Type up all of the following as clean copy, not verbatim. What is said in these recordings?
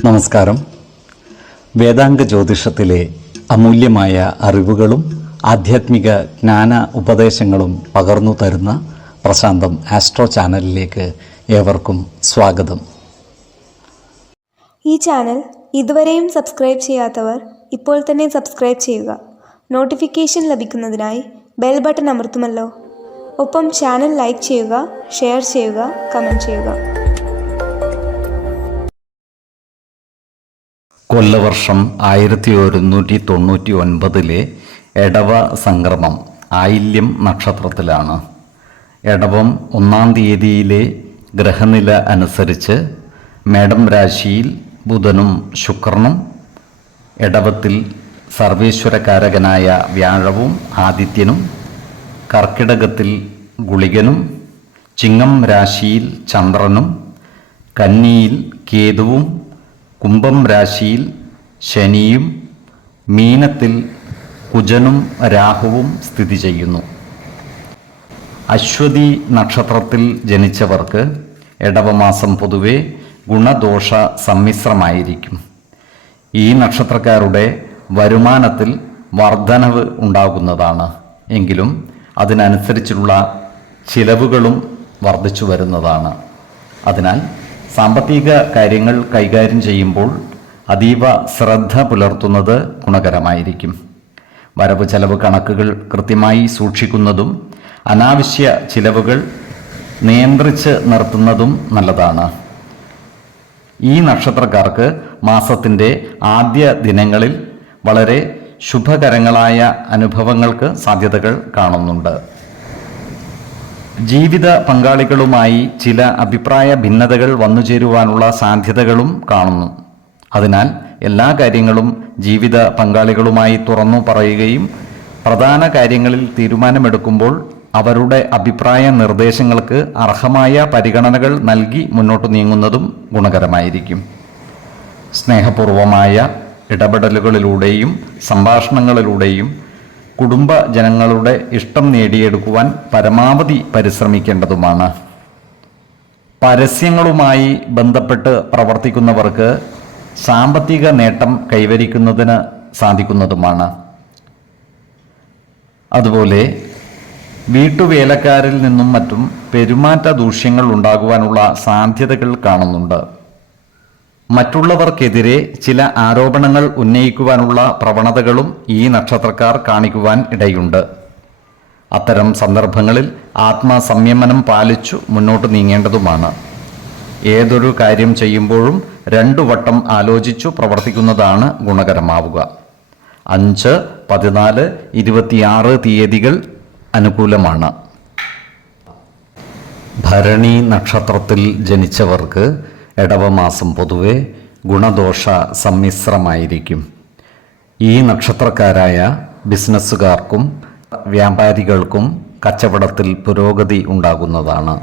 നമസ്കാരം. വേദാംഗ ജ്യോതിഷത്തിലെ അമൂല്യമായ അറിവുകളും ആധ്യാത്മിക ജ്ഞാന ഉപദേശങ്ങളും പകർന്നു തരുന്ന പ്രശാന്തം ആസ്ട്രോ ചാനലിലേക്ക് ഏവർക്കും സ്വാഗതം. ഈ ചാനൽ ഇതുവരെയും സബ്സ്ക്രൈബ് ചെയ്യാത്തവർ ഇപ്പോൾ തന്നെ സബ്സ്ക്രൈബ് ചെയ്യുക. നോട്ടിഫിക്കേഷൻ ലഭിക്കുന്നതിനായി ബെൽ ബട്ടൺ അമർത്തുമല്ലോ. ഒപ്പം ചാനൽ ലൈക്ക് ചെയ്യുക, ഷെയർ ചെയ്യുക, കമൻറ്റ് ചെയ്യുക. കൊല്ലവർഷം 1199 എടവ സംക്രമം ആയില്യം നക്ഷത്രത്തിലാണ്. എടവം 1-ാം തീയതിയിലെ ഗ്രഹനില അനുസരിച്ച് മേടം രാശിയിൽ ബുധനും ശുക്രനും, എടവത്തിൽ സർവേശ്വരകാരകനായ വ്യാഴവും ആദിത്യനും, കർക്കിടകത്തിൽ ഗുളികനും, ചിങ്ങം രാശിയിൽ ചന്ദ്രനും, കന്നിയിൽ കേതുവും, കുംഭം രാശിയിൽ ശനിയും, മീനത്തിൽ കുജനും രാഹുവും സ്ഥിതി ചെയ്യുന്നു. അശ്വതി നക്ഷത്രത്തിൽ ജനിച്ചവർക്ക് എടവമാസം പൊതുവെ ഗുണദോഷ സമ്മിശ്രമായിരിക്കും. ഈ നക്ഷത്രക്കാരുടെ വരുമാനത്തിൽ വർധനവ് ഉണ്ടാകുന്നതാണ്. എങ്കിലും അതിനനുസരിച്ചുള്ള ചിലവുകളും വർദ്ധിച്ചു വരുന്നതാണ്. അതിനാൽ സാമ്പത്തിക കാര്യങ്ങൾ കൈകാര്യം ചെയ്യുമ്പോൾ അതീവ ശ്രദ്ധ പുലർത്തുന്നത് ഗുണകരമായിരിക്കും. വരവ് ചെലവ് കണക്കുകൾ കൃത്യമായി സൂക്ഷിക്കുന്നതും അനാവശ്യ ചിലവുകൾ നിയന്ത്രിച്ച് നിർത്തുന്നതും നല്ലതാണ്. ഈ നക്ഷത്രക്കാർക്ക് മാസത്തിൻ്റെ ആദ്യ ദിനങ്ങളിൽ വളരെ ശുഭകരങ്ങളായ അനുഭവങ്ങൾക്ക് സാധ്യതകൾ കാണുന്നുണ്ട്. ജീവിത പങ്കാളികളുമായി ചില അഭിപ്രായ ഭിന്നതകൾ വന്നുചേരുവാനുള്ള സാധ്യതകളും കാണുന്നു. അതിനാൽ എല്ലാ കാര്യങ്ങളും ജീവിത പങ്കാളികളുമായി തുറന്നു പറയുകയും പ്രധാന കാര്യങ്ങളിൽ തീരുമാനമെടുക്കുമ്പോൾ അവരുടെ അഭിപ്രായ നിർദ്ദേശങ്ങൾക്ക് അർഹമായ പരിഗണനകൾ നൽകി മുന്നോട്ട് നീങ്ങുന്നതും ഗുണകരമായിരിക്കും. സ്നേഹപൂർവമായ ഇടപെടലുകളിലൂടെയും സംഭാഷണങ്ങളിലൂടെയും കുടുംബ ജനങ്ങളുടെ ഇഷ്ടം നേടിയെടുക്കുവാൻ പരമാവധി പരിശ്രമിക്കേണ്ടതുമാണ്. പരസ്യങ്ങളുമായി ബന്ധപ്പെട്ട് പ്രവർത്തിക്കുന്നവർക്ക് സാമ്പത്തിക നേട്ടം കൈവരിക്കുന്നതിന് സാധിക്കുന്നതുമാണ്. അതുപോലെ വീട്ടുവേലക്കാരിൽ നിന്നും മറ്റും പെരുമാറ്റ ദൂഷ്യങ്ങൾ ഉണ്ടാകുവാനുള്ള സാധ്യതകൾ കാണുന്നുണ്ട്. മറ്റുള്ളവർക്കെതിരെ ചില ആരോപണങ്ങൾ ഉന്നയിക്കുവാനുള്ള പ്രവണതകളും ഈ നക്ഷത്രക്കാർ കാണിക്കുവാൻ ഇടയുണ്ട്. അത്തരം സന്ദർഭങ്ങളിൽ ആത്മസംയമനം പാലിച്ചു മുന്നോട്ട് നീങ്ങേണ്ടതുമാണ്. ഏതൊരു കാര്യം ചെയ്യുമ്പോഴും 2 വട്ടം ആലോചിച്ചു പ്രവർത്തിക്കുന്നതാണ് ഗുണകരമാവുക. 5, 14, 26 തീയതികൾ അനുകൂലമാണ്. ഭരണി നക്ഷത്രത്തിൽ ജനിച്ചവർക്ക് എടവമാസം പൊതുവെ ഗുണദോഷ സമ്മിശ്രമായിരിക്കും. ഈ നക്ഷത്രക്കാരായ ബിസിനസ്സുകാർക്കും വ്യാപാരികൾക്കും കച്ചവടത്തിൽ പുരോഗതി ഉണ്ടാകുന്നതാണ്.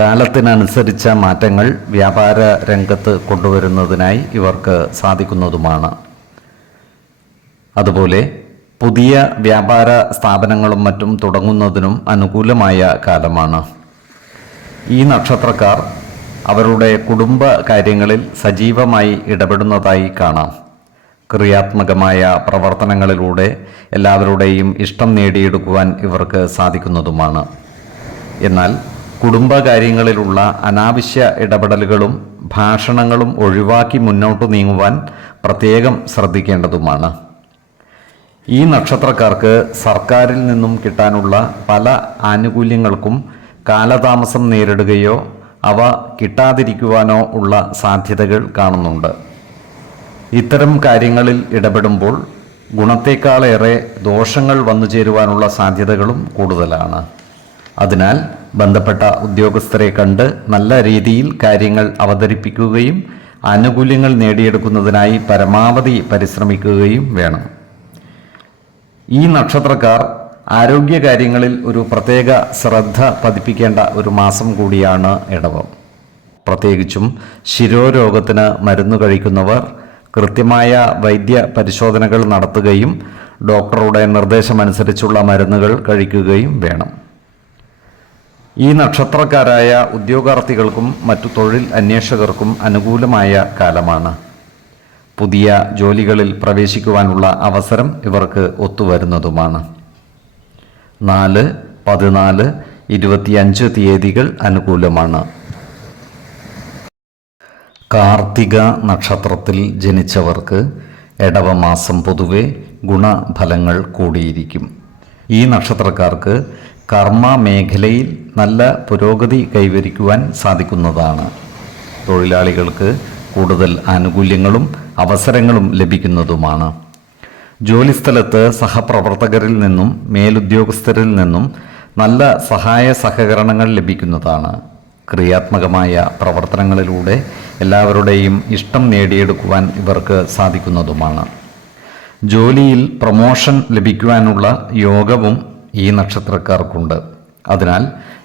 കാലത്തിനനുസരിച്ച മാറ്റങ്ങൾ വ്യാപാര രംഗത്ത് കൊണ്ടുവരുന്നതിനായി ഇവർക്ക് സാധിക്കുന്നതുമാണ്. അതുപോലെ പുതിയ വ്യാപാര സ്ഥാപനങ്ങളും മറ്റും തുടങ്ങുന്നതിനും അനുകൂലമായ കാലമാണ്. ഈ നക്ഷത്രക്കാർ അവരുടെ കുടുംബ കാര്യങ്ങളിൽ സജീവമായി ഇടപെടുന്നതായി കാണാം. ക്രിയാത്മകമായ പ്രവർത്തനങ്ങളിലൂടെ എല്ലാവരുടെയും ഇഷ്ടം നേടിയെടുക്കുവാൻ ഇവർക്ക് സാധിക്കുന്നതുമാണ്. എന്നാൽ കുടുംബകാര്യങ്ങളിലുള്ള അനാവശ്യ ഇടപെടലുകളും ഭാഷണങ്ങളും ഒഴിവാക്കി മുന്നോട്ട് നീങ്ങുവാൻ പ്രത്യേകം ശ്രദ്ധിക്കേണ്ടതുമാണ്. ഈ നക്ഷത്രക്കാർക്ക് സർക്കാരിൽ നിന്നും കിട്ടാനുള്ള പല ആനുകൂല്യങ്ങൾക്കും കാലതാമസം നേരിടുകയോ അവ കിട്ടാതിരിക്കുവാനോ ഉള്ള സാധ്യതകൾ കാണുന്നുണ്ട്. ഇത്തരം കാര്യങ്ങളിൽ ഇടപെടുമ്പോൾ ഗുണത്തേക്കാളേറെ ദോഷങ്ങൾ വന്നു ചേരുവാനുള്ള സാധ്യതകളും കൂടുതലാണ്. അതിനാൽ ബന്ധപ്പെട്ട ഉദ്യോഗസ്ഥരെ കണ്ട് നല്ല രീതിയിൽ കാര്യങ്ങൾ അവതരിപ്പിക്കുകയും ആനുകൂല്യങ്ങൾ നേടിയെടുക്കുന്നതിനായി പരമാവധി പരിശ്രമിക്കുകയും വേണം. ഈ നക്ഷത്രക്കാർ ആരോഗ്യകാര്യങ്ങളിൽ ഒരു പ്രത്യേക ശ്രദ്ധ പതിപ്പിക്കേണ്ട ഒരു മാസം കൂടിയാണ് ഇടവം. പ്രത്യേകിച്ചും ശിരോരോഗത്തിന് മരുന്ന് കഴിക്കുന്നവർ കൃത്യമായ വൈദ്യ പരിശോധനകൾ നടത്തുകയും ഡോക്ടറുടെ നിർദ്ദേശമനുസരിച്ചുള്ള മരുന്നുകൾ കഴിക്കുകയും വേണം. ഈ നക്ഷത്രക്കാരായ ഉദ്യോഗാർത്ഥികൾക്കും മറ്റു തൊഴിൽ അന്വേഷകർക്കും അനുകൂലമായ കാലമാണ്. പുതിയ ജോലികളിൽ പ്രവേശിക്കുവാനുള്ള അവസരം ഇവർക്ക് ഒത്തുവരുന്നതുമാണ്. 4, 14, 25 തീയതികൾ അനുകൂലമാണ്. കാർത്തിക നക്ഷത്രത്തിൽ ജനിച്ചവർക്ക് ഇടവമാസം പൊതുവെ ഗുണഫലങ്ങൾ കൂടിയിരിക്കും. ഈ നക്ഷത്രക്കാർക്ക് കർമ്മ മേഖലയിൽ നല്ല പുരോഗതി കൈവരിക്കുവാൻ സാധിക്കുന്നതാണ്. തൊഴിലാളികൾക്ക് കൂടുതൽ ആനുകൂല്യങ്ങളും അവസരങ്ങളും ലഭിക്കുന്നതുമാണ്. ജോലിസ്ഥലത്ത് സഹപ്രവർത്തകരിൽ നിന്നും മേലുദ്യോഗസ്ഥരിൽ നിന്നും നല്ല സഹായ സഹകരണങ്ങൾ ലഭിക്കുന്നതാണ്. ക്രിയാത്മകമായ പ്രവർത്തനങ്ങളിലൂടെ എല്ലാവരുടെയും ഇഷ്ടം നേടിയെടുക്കുവാൻ ഇവർക്ക് സാധിക്കുന്നതുമാണ്. ജോലിയിൽ പ്രമോഷൻ ലഭിക്കുവാനുള്ള യോഗവും ഈ നക്ഷത്രക്കാർക്കുണ്ട്. അതിനാൽ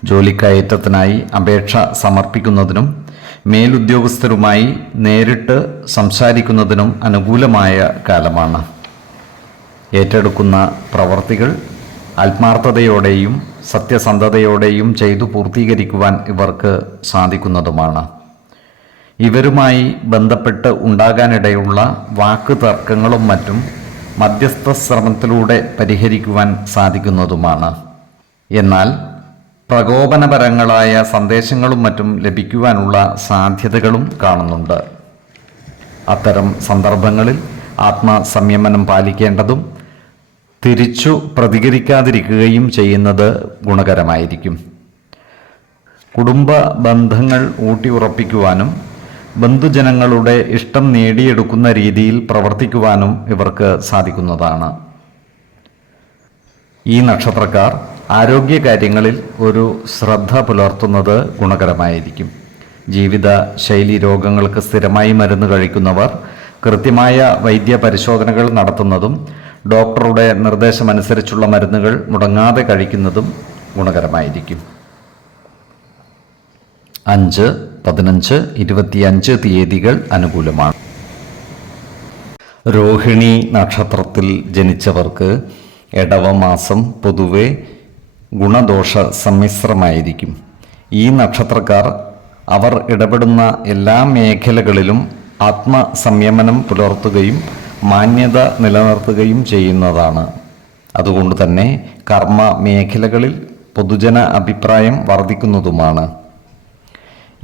ജോലിക്കയറ്റത്തിനായി അപേക്ഷ സമർപ്പിക്കുന്നതിനും മേലുദ്യോഗസ്ഥരുമായി നേരിട്ട് സംസാരിക്കുന്നതിനും അനുകൂലമായ കാലമാണ്. ഏറ്റെടുക്കുന്ന പ്രവർത്തികൾ ആത്മാർത്ഥതയോടെയും സത്യസന്ധതയോടെയും ചെയ്തു പൂർത്തീകരിക്കുവാൻ ഇവർക്ക് സാധിക്കുന്നതുമാണ്. ഇവരുമായി ബന്ധപ്പെട്ട് ഉണ്ടാകാനിടയുള്ള വാക്ക് തർക്കങ്ങളും മറ്റും മധ്യസ്ഥ ശ്രമത്തിലൂടെ പരിഹരിക്കുവാൻ സാധിക്കുന്നതുമാണ്. എന്നാൽ പ്രകോപനപരങ്ങളായ സന്ദേശങ്ങളും മറ്റും ലഭിക്കുവാനുള്ള സാധ്യതകളും കാണുന്നുണ്ട്. അത്തരം സന്ദർഭങ്ങളിൽ ആത്മസംയമനം പാലിക്കേണ്ടതും തിരിച്ചു പ്രതികരിക്കാതിരിക്കുകയും ചെയ്യുന്നത് ഗുണകരമായിരിക്കും. കുടുംബ ബന്ധങ്ങൾ ഊട്ടിയുറപ്പിക്കുവാനും ബന്ധുജനങ്ങളുടെ ഇഷ്ടം നേടിയെടുക്കുന്ന രീതിയിൽ പ്രവർത്തിക്കുവാനും ഇവർക്ക് സാധിക്കുന്നതാണ്. ഈ നക്ഷത്രക്കാർ ആരോഗ്യകാര്യങ്ങളിൽ ഒരു ശ്രദ്ധ പുലർത്തുന്നത് ഗുണകരമായിരിക്കും. ജീവിത ശൈലി രോഗങ്ങൾക്ക് സ്ഥിരമായി മരുന്ന് കഴിക്കുന്നവർ കൃത്യമായ വൈദ്യ പരിശോധനകൾ നടത്തുന്നതും ഡോക്ടറുടെ നിർദ്ദേശമനുസരിച്ചുള്ള മരുന്നുകൾ മുടങ്ങാതെ കഴിക്കുന്നതും ഗുണകരമായിരിക്കും. 5, 15, 25 തീയതികൾ അനുകൂലമാണ്. രോഹിണി നക്ഷത്രത്തിൽ ജനിച്ചവർക്ക് ഇടവമാസം പൊതുവെ ഗുണദോഷ സമ്മിശ്രമായിരിക്കും. ഈ നക്ഷത്രക്കാർ അവർ ഇടപെടുന്ന എല്ലാ മേഖലകളിലും ആത്മസംയമനം പുലർത്തുകയും മാന്യത നിലനിർത്തുകയും ചെയ്യുന്നതാണ്. അതുകൊണ്ട് തന്നെ കർമ്മ മേഖലകളിൽ പൊതുജന അഭിപ്രായം വർദ്ധിക്കുന്നതുമാണ്.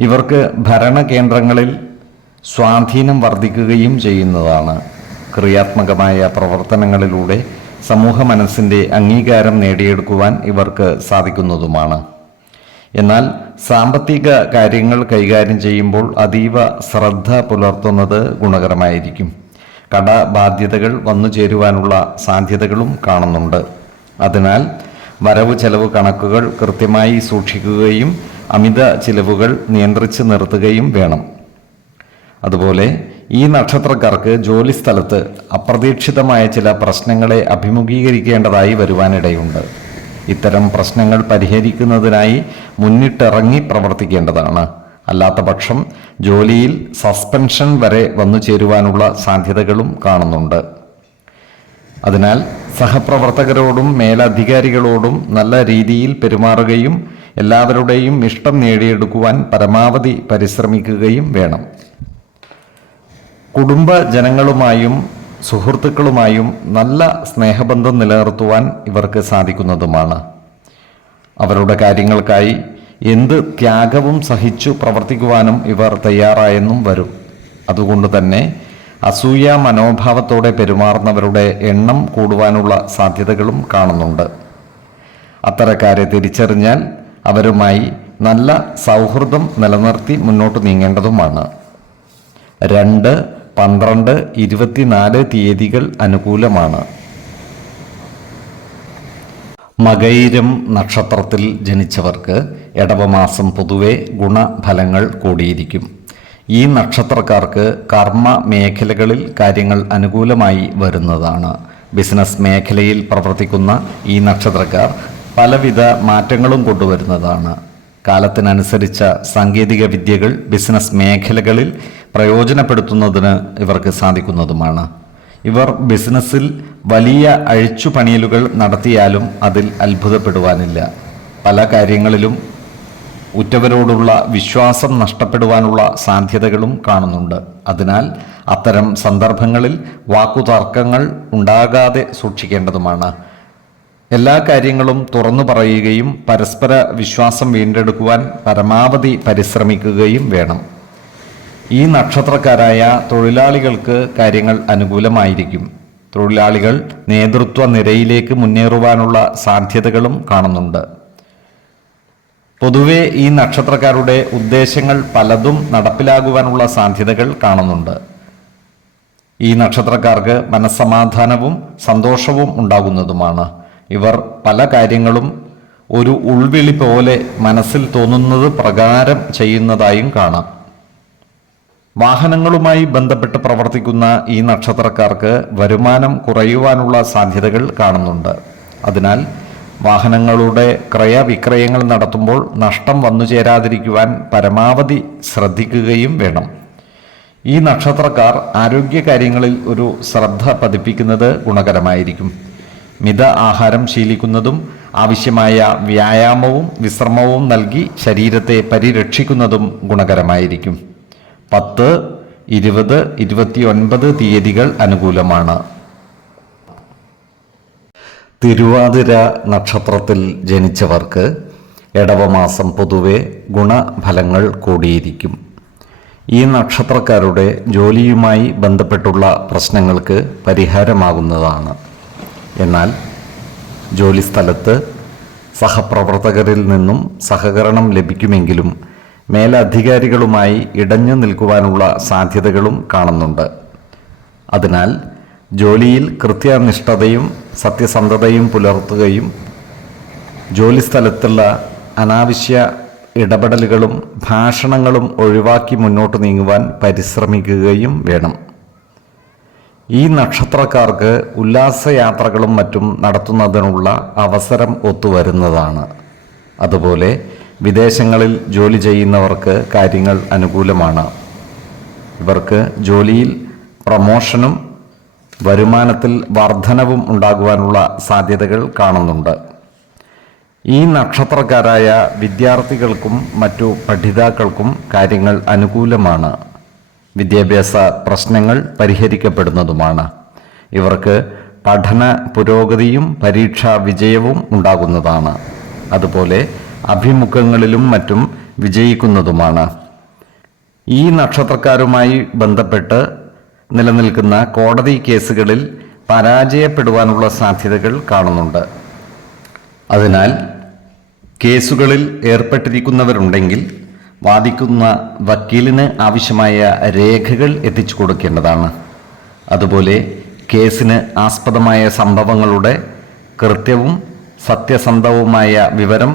ഇവർക്ക് ഭരണകേന്ദ്രങ്ങളിൽ സ്വാധീനം വർദ്ധിക്കുകയും ചെയ്യുന്നതാണ്. ക്രിയാത്മകമായ പ്രവർത്തനങ്ങളിലൂടെ സമൂഹ മനസ്സിൻ്റെ അംഗീകാരം നേടിയെടുക്കുവാൻ ഇവർക്ക് സാധിക്കുന്നതുമാണ്. എന്നാൽ സാമ്പത്തിക കാര്യങ്ങൾ കൈകാര്യം ചെയ്യുമ്പോൾ അതീവ ശ്രദ്ധ പുലർത്തുന്നത് ഗുണകരമായിരിക്കും. കടബാധ്യതകൾ വന്നു ചേരുവാനുള്ള സാധ്യതകളും കാണുന്നുണ്ട്. അതിനാൽ വരവ് ചെലവ് കണക്കുകൾ കൃത്യമായി സൂക്ഷിക്കുകയും അമിത ചിലവുകൾ നിയന്ത്രിച്ച് നിർത്തുകയും വേണം. അതുപോലെ ഈ നക്ഷത്രക്കാർക്ക് ജോലിസ്ഥലത്ത് അപ്രതീക്ഷിതമായ ചില പ്രശ്നങ്ങളെ അഭിമുഖീകരിക്കേണ്ടതായി വരുവാനിടയുണ്ട്. ഇത്തരം പ്രശ്നങ്ങൾ പരിഹരിക്കുന്നതിനായി മുന്നിട്ടിറങ്ങി പ്രവർത്തിക്കേണ്ടതാണ്. അല്ലാത്ത പക്ഷം ജോലിയിൽ സസ്പെൻഷൻ വരെ വന്നു ചേരുവാനുള്ള സാധ്യതകളും കാണുന്നുണ്ട്. അതിനാൽ സഹപ്രവർത്തകരോടും മേലധികാരികളോടും നല്ല രീതിയിൽ പെരുമാറുകയും എല്ലാവരുടെയും ഇഷ്ടം നേടിയെടുക്കുവാൻ പരമാവധി പരിശ്രമിക്കുകയും വേണം. കുടുംബജനങ്ങളുമായും സുഹൃത്തുക്കളുമായും നല്ല സ്നേഹബന്ധം നിലനിർത്തുവാൻ ഇവർക്ക് സാധിക്കുന്നതുമാണ്. അവരുടെ കാര്യങ്ങൾക്കായി എന്ത് ത്യാഗവും സഹിച്ചു പ്രവർത്തിക്കുവാനും ഇവർ തയ്യാറായെന്നും വരും. അതുകൊണ്ട് തന്നെ അസൂയ മനോഭാവത്തോടെ പെരുമാറുന്നവരുടെ എണ്ണം കൂടുവാനുള്ള സാധ്യതകളും കാണുന്നുണ്ട്. അത്തരക്കാരെ തിരിച്ചറിഞ്ഞാൽ അവരുമായി നല്ല സൗഹൃദം നിലനിർത്തി മുന്നോട്ട് നീങ്ങേണ്ടതുമാണ്. 2, 12, 24 തീയതികൾ അനുകൂലമാണ്. മകയിരം നക്ഷത്രത്തിൽ ജനിച്ചവർക്ക് ഇടവമാസം പൊതുവെ ഗുണഫലങ്ങൾ കൂടിയിരിക്കും. ഈ നക്ഷത്രക്കാർക്ക് കർമ്മ മേഖലകളിൽ കാര്യങ്ങൾ അനുകൂലമായി വരുന്നതാണ്. ബിസിനസ് മേഖലയിൽ പ്രവർത്തിക്കുന്ന ഈ നക്ഷത്രക്കാർ പലവിധ മാറ്റങ്ങളും കൊണ്ടുവരുന്നതാണ്. കാലത്തിനനുസരിച്ച സാങ്കേതിക വിദ്യകൾ ബിസിനസ് മേഖലകളിൽ പ്രയോജനപ്പെടുത്തുന്നതിന് ഇവർക്ക് സാധിക്കുന്നതുമാണ്. ഇവർ ബിസിനസ്സിൽ വലിയ അഴിച്ചുപണിയലുകൾ നടത്തിയാലും അതിൽ അത്ഭുതപ്പെടുവാനില്ല. പല കാര്യങ്ങളിലും ഉറ്റവരോടുള്ള വിശ്വാസം നഷ്ടപ്പെടുവാനുള്ള സാധ്യതകളും കാണുന്നുണ്ട്. അതിനാൽ അത്തരം സന്ദർഭങ്ങളിൽ വാക്കുതർക്കങ്ങൾ ഉണ്ടാകാതെ സൂക്ഷിക്കേണ്ടതുമാണ്. എല്ലാ കാര്യങ്ങളും തുറന്നു പറയുകയും പരസ്പര വിശ്വാസം വീണ്ടെടുക്കുവാൻ പരമാവധി പരിശ്രമിക്കുകയും വേണം. ഈ നക്ഷത്രക്കാരായ തൊഴിലാളികൾക്ക് കാര്യങ്ങൾ അനുകൂലമായിരിക്കും. തൊഴിലാളികൾ നേതൃത്വ നിരയിലേക്ക് മുന്നേറുവാനുള്ള സാധ്യതകളും കാണുന്നുണ്ട്. പൊതുവെ ഈ നക്ഷത്രക്കാരുടെ ഉദ്ദേശങ്ങൾ പലതും നടപ്പിലാകുവാനുള്ള സാധ്യതകൾ കാണുന്നുണ്ട്. ഈ നക്ഷത്രക്കാർക്ക് മനസ്സമാധാനവും സന്തോഷവും ഉണ്ടാകുന്നതുമാണ്. ഇവർ പല കാര്യങ്ങളും ഒരു ഉൾവിളി പോലെ മനസ്സിൽ തോന്നുന്നത് പ്രകാരം ചെയ്യുന്നതായും കാണാം. വാഹനങ്ങളുമായി ബന്ധപ്പെട്ട് പ്രവർത്തിക്കുന്ന ഈ നക്ഷത്രക്കാർക്ക് വരുമാനം കുറയുവാനുള്ള സാധ്യതകൾ കാണുന്നുണ്ട്. അതിനാൽ വാഹനങ്ങളുടെ ക്രയവിക്രയങ്ങൾ നടത്തുമ്പോൾ നഷ്ടം വന്നു ചേരാതിരിക്കുവാൻ പരമാവധി ശ്രദ്ധിക്കുകയും വേണം. ഈ നക്ഷത്രക്കാർ ആരോഗ്യകാര്യങ്ങളിൽ ഒരു ശ്രദ്ധ പതിപ്പിക്കുന്നത് ഗുണകരമായിരിക്കും. മിത ആഹാരം ശീലിക്കുന്നതും ആവശ്യമായ വ്യായാമവും വിശ്രമവും നൽകി ശരീരത്തെ പരിരക്ഷിക്കുന്നതും ഗുണകരമായിരിക്കും. 10, 20, 29 തീയതികൾ അനുകൂലമാണ്. തിരുവാതിര നക്ഷത്രത്തിൽ ജനിച്ചവർക്ക് ഇടവമാസം പൊതുവെ ഗുണഫലങ്ങൾ കൂടിയിരിക്കും. ഈ നക്ഷത്രക്കാരുടെ ജോലിയുമായി ബന്ധപ്പെട്ടുള്ള പ്രശ്നങ്ങൾക്ക് പരിഹാരമാകുന്നതാണ്. എന്നാൽ ജോലിസ്ഥലത്ത് സഹപ്രവർത്തകരിൽ നിന്നും സഹകരണം ലഭിക്കുമെങ്കിലും മേലധികാരികളുമായി ഇടഞ്ഞു നിൽക്കുവാനുള്ള സാധ്യതകളും കാണുന്നുണ്ട്. അതിനാൽ ജോലിയിൽ കൃത്യനിഷ്ഠതയും സത്യസന്ധതയും പുലർത്തുകയും ജോലിസ്ഥലത്തുള്ള അനാവശ്യ ഇടപെടലുകളും ഭാഷണങ്ങളും ഒഴിവാക്കി മുന്നോട്ട് നീങ്ങുവാൻ പരിശ്രമിക്കുകയും വേണം. ഈ നക്ഷത്രക്കാർക്ക് ഉല്ലാസയാത്രകളും മറ്റും നടത്തുന്നതിനുള്ള അവസരം ഒത്തുവരുന്നതാണ്. അതുപോലെ വിദേശങ്ങളിൽ ജോലി ചെയ്യുന്നവർക്ക് കാര്യങ്ങൾ അനുകൂലമാണ്. ഇവർക്ക് ജോലിയിൽ പ്രമോഷനും വരുമാനത്തിൽ വർധനവും ഉണ്ടാകുവാനുള്ള സാധ്യതകൾ കാണുന്നുണ്ട്. ഈ നക്ഷത്രക്കാരായ വിദ്യാർത്ഥികൾക്കും മറ്റു പഠിതാക്കൾക്കും കാര്യങ്ങൾ അനുകൂലമാണ്. വിദ്യാഭ്യാസ പ്രശ്നങ്ങൾ പരിഹരിക്കപ്പെടുന്നതുമാണ്. ഇവർക്ക് പഠന പുരോഗതിയും പരീക്ഷാ വിജയവും ഉണ്ടാകുന്നതാണ്. അതുപോലെ അഭിമുഖങ്ങളിലും മറ്റും വിജയിക്കുന്നതുമാണ്. ഈ നക്ഷത്രക്കാരുമായി ബന്ധപ്പെട്ട് നിലനിൽക്കുന്ന കോടതി കേസുകളിൽ പരാജയപ്പെടുവാനുള്ള സാധ്യതകൾ കാണുന്നുണ്ട്. അതിനാൽ കേസുകളിൽ ഏർപ്പെട്ടിരിക്കുന്നവരുണ്ടെങ്കിൽ വാദിക്കുന്ന വക്കീലിന് ആവശ്യമായ രേഖകൾ എത്തിച്ചു കൊടുക്കേണ്ടതാണ്. അതുപോലെ കേസിന് ആസ്പദമായ സംഭവങ്ങളുടെ കൃത്യവും സത്യസന്ധവുമായ വിവരം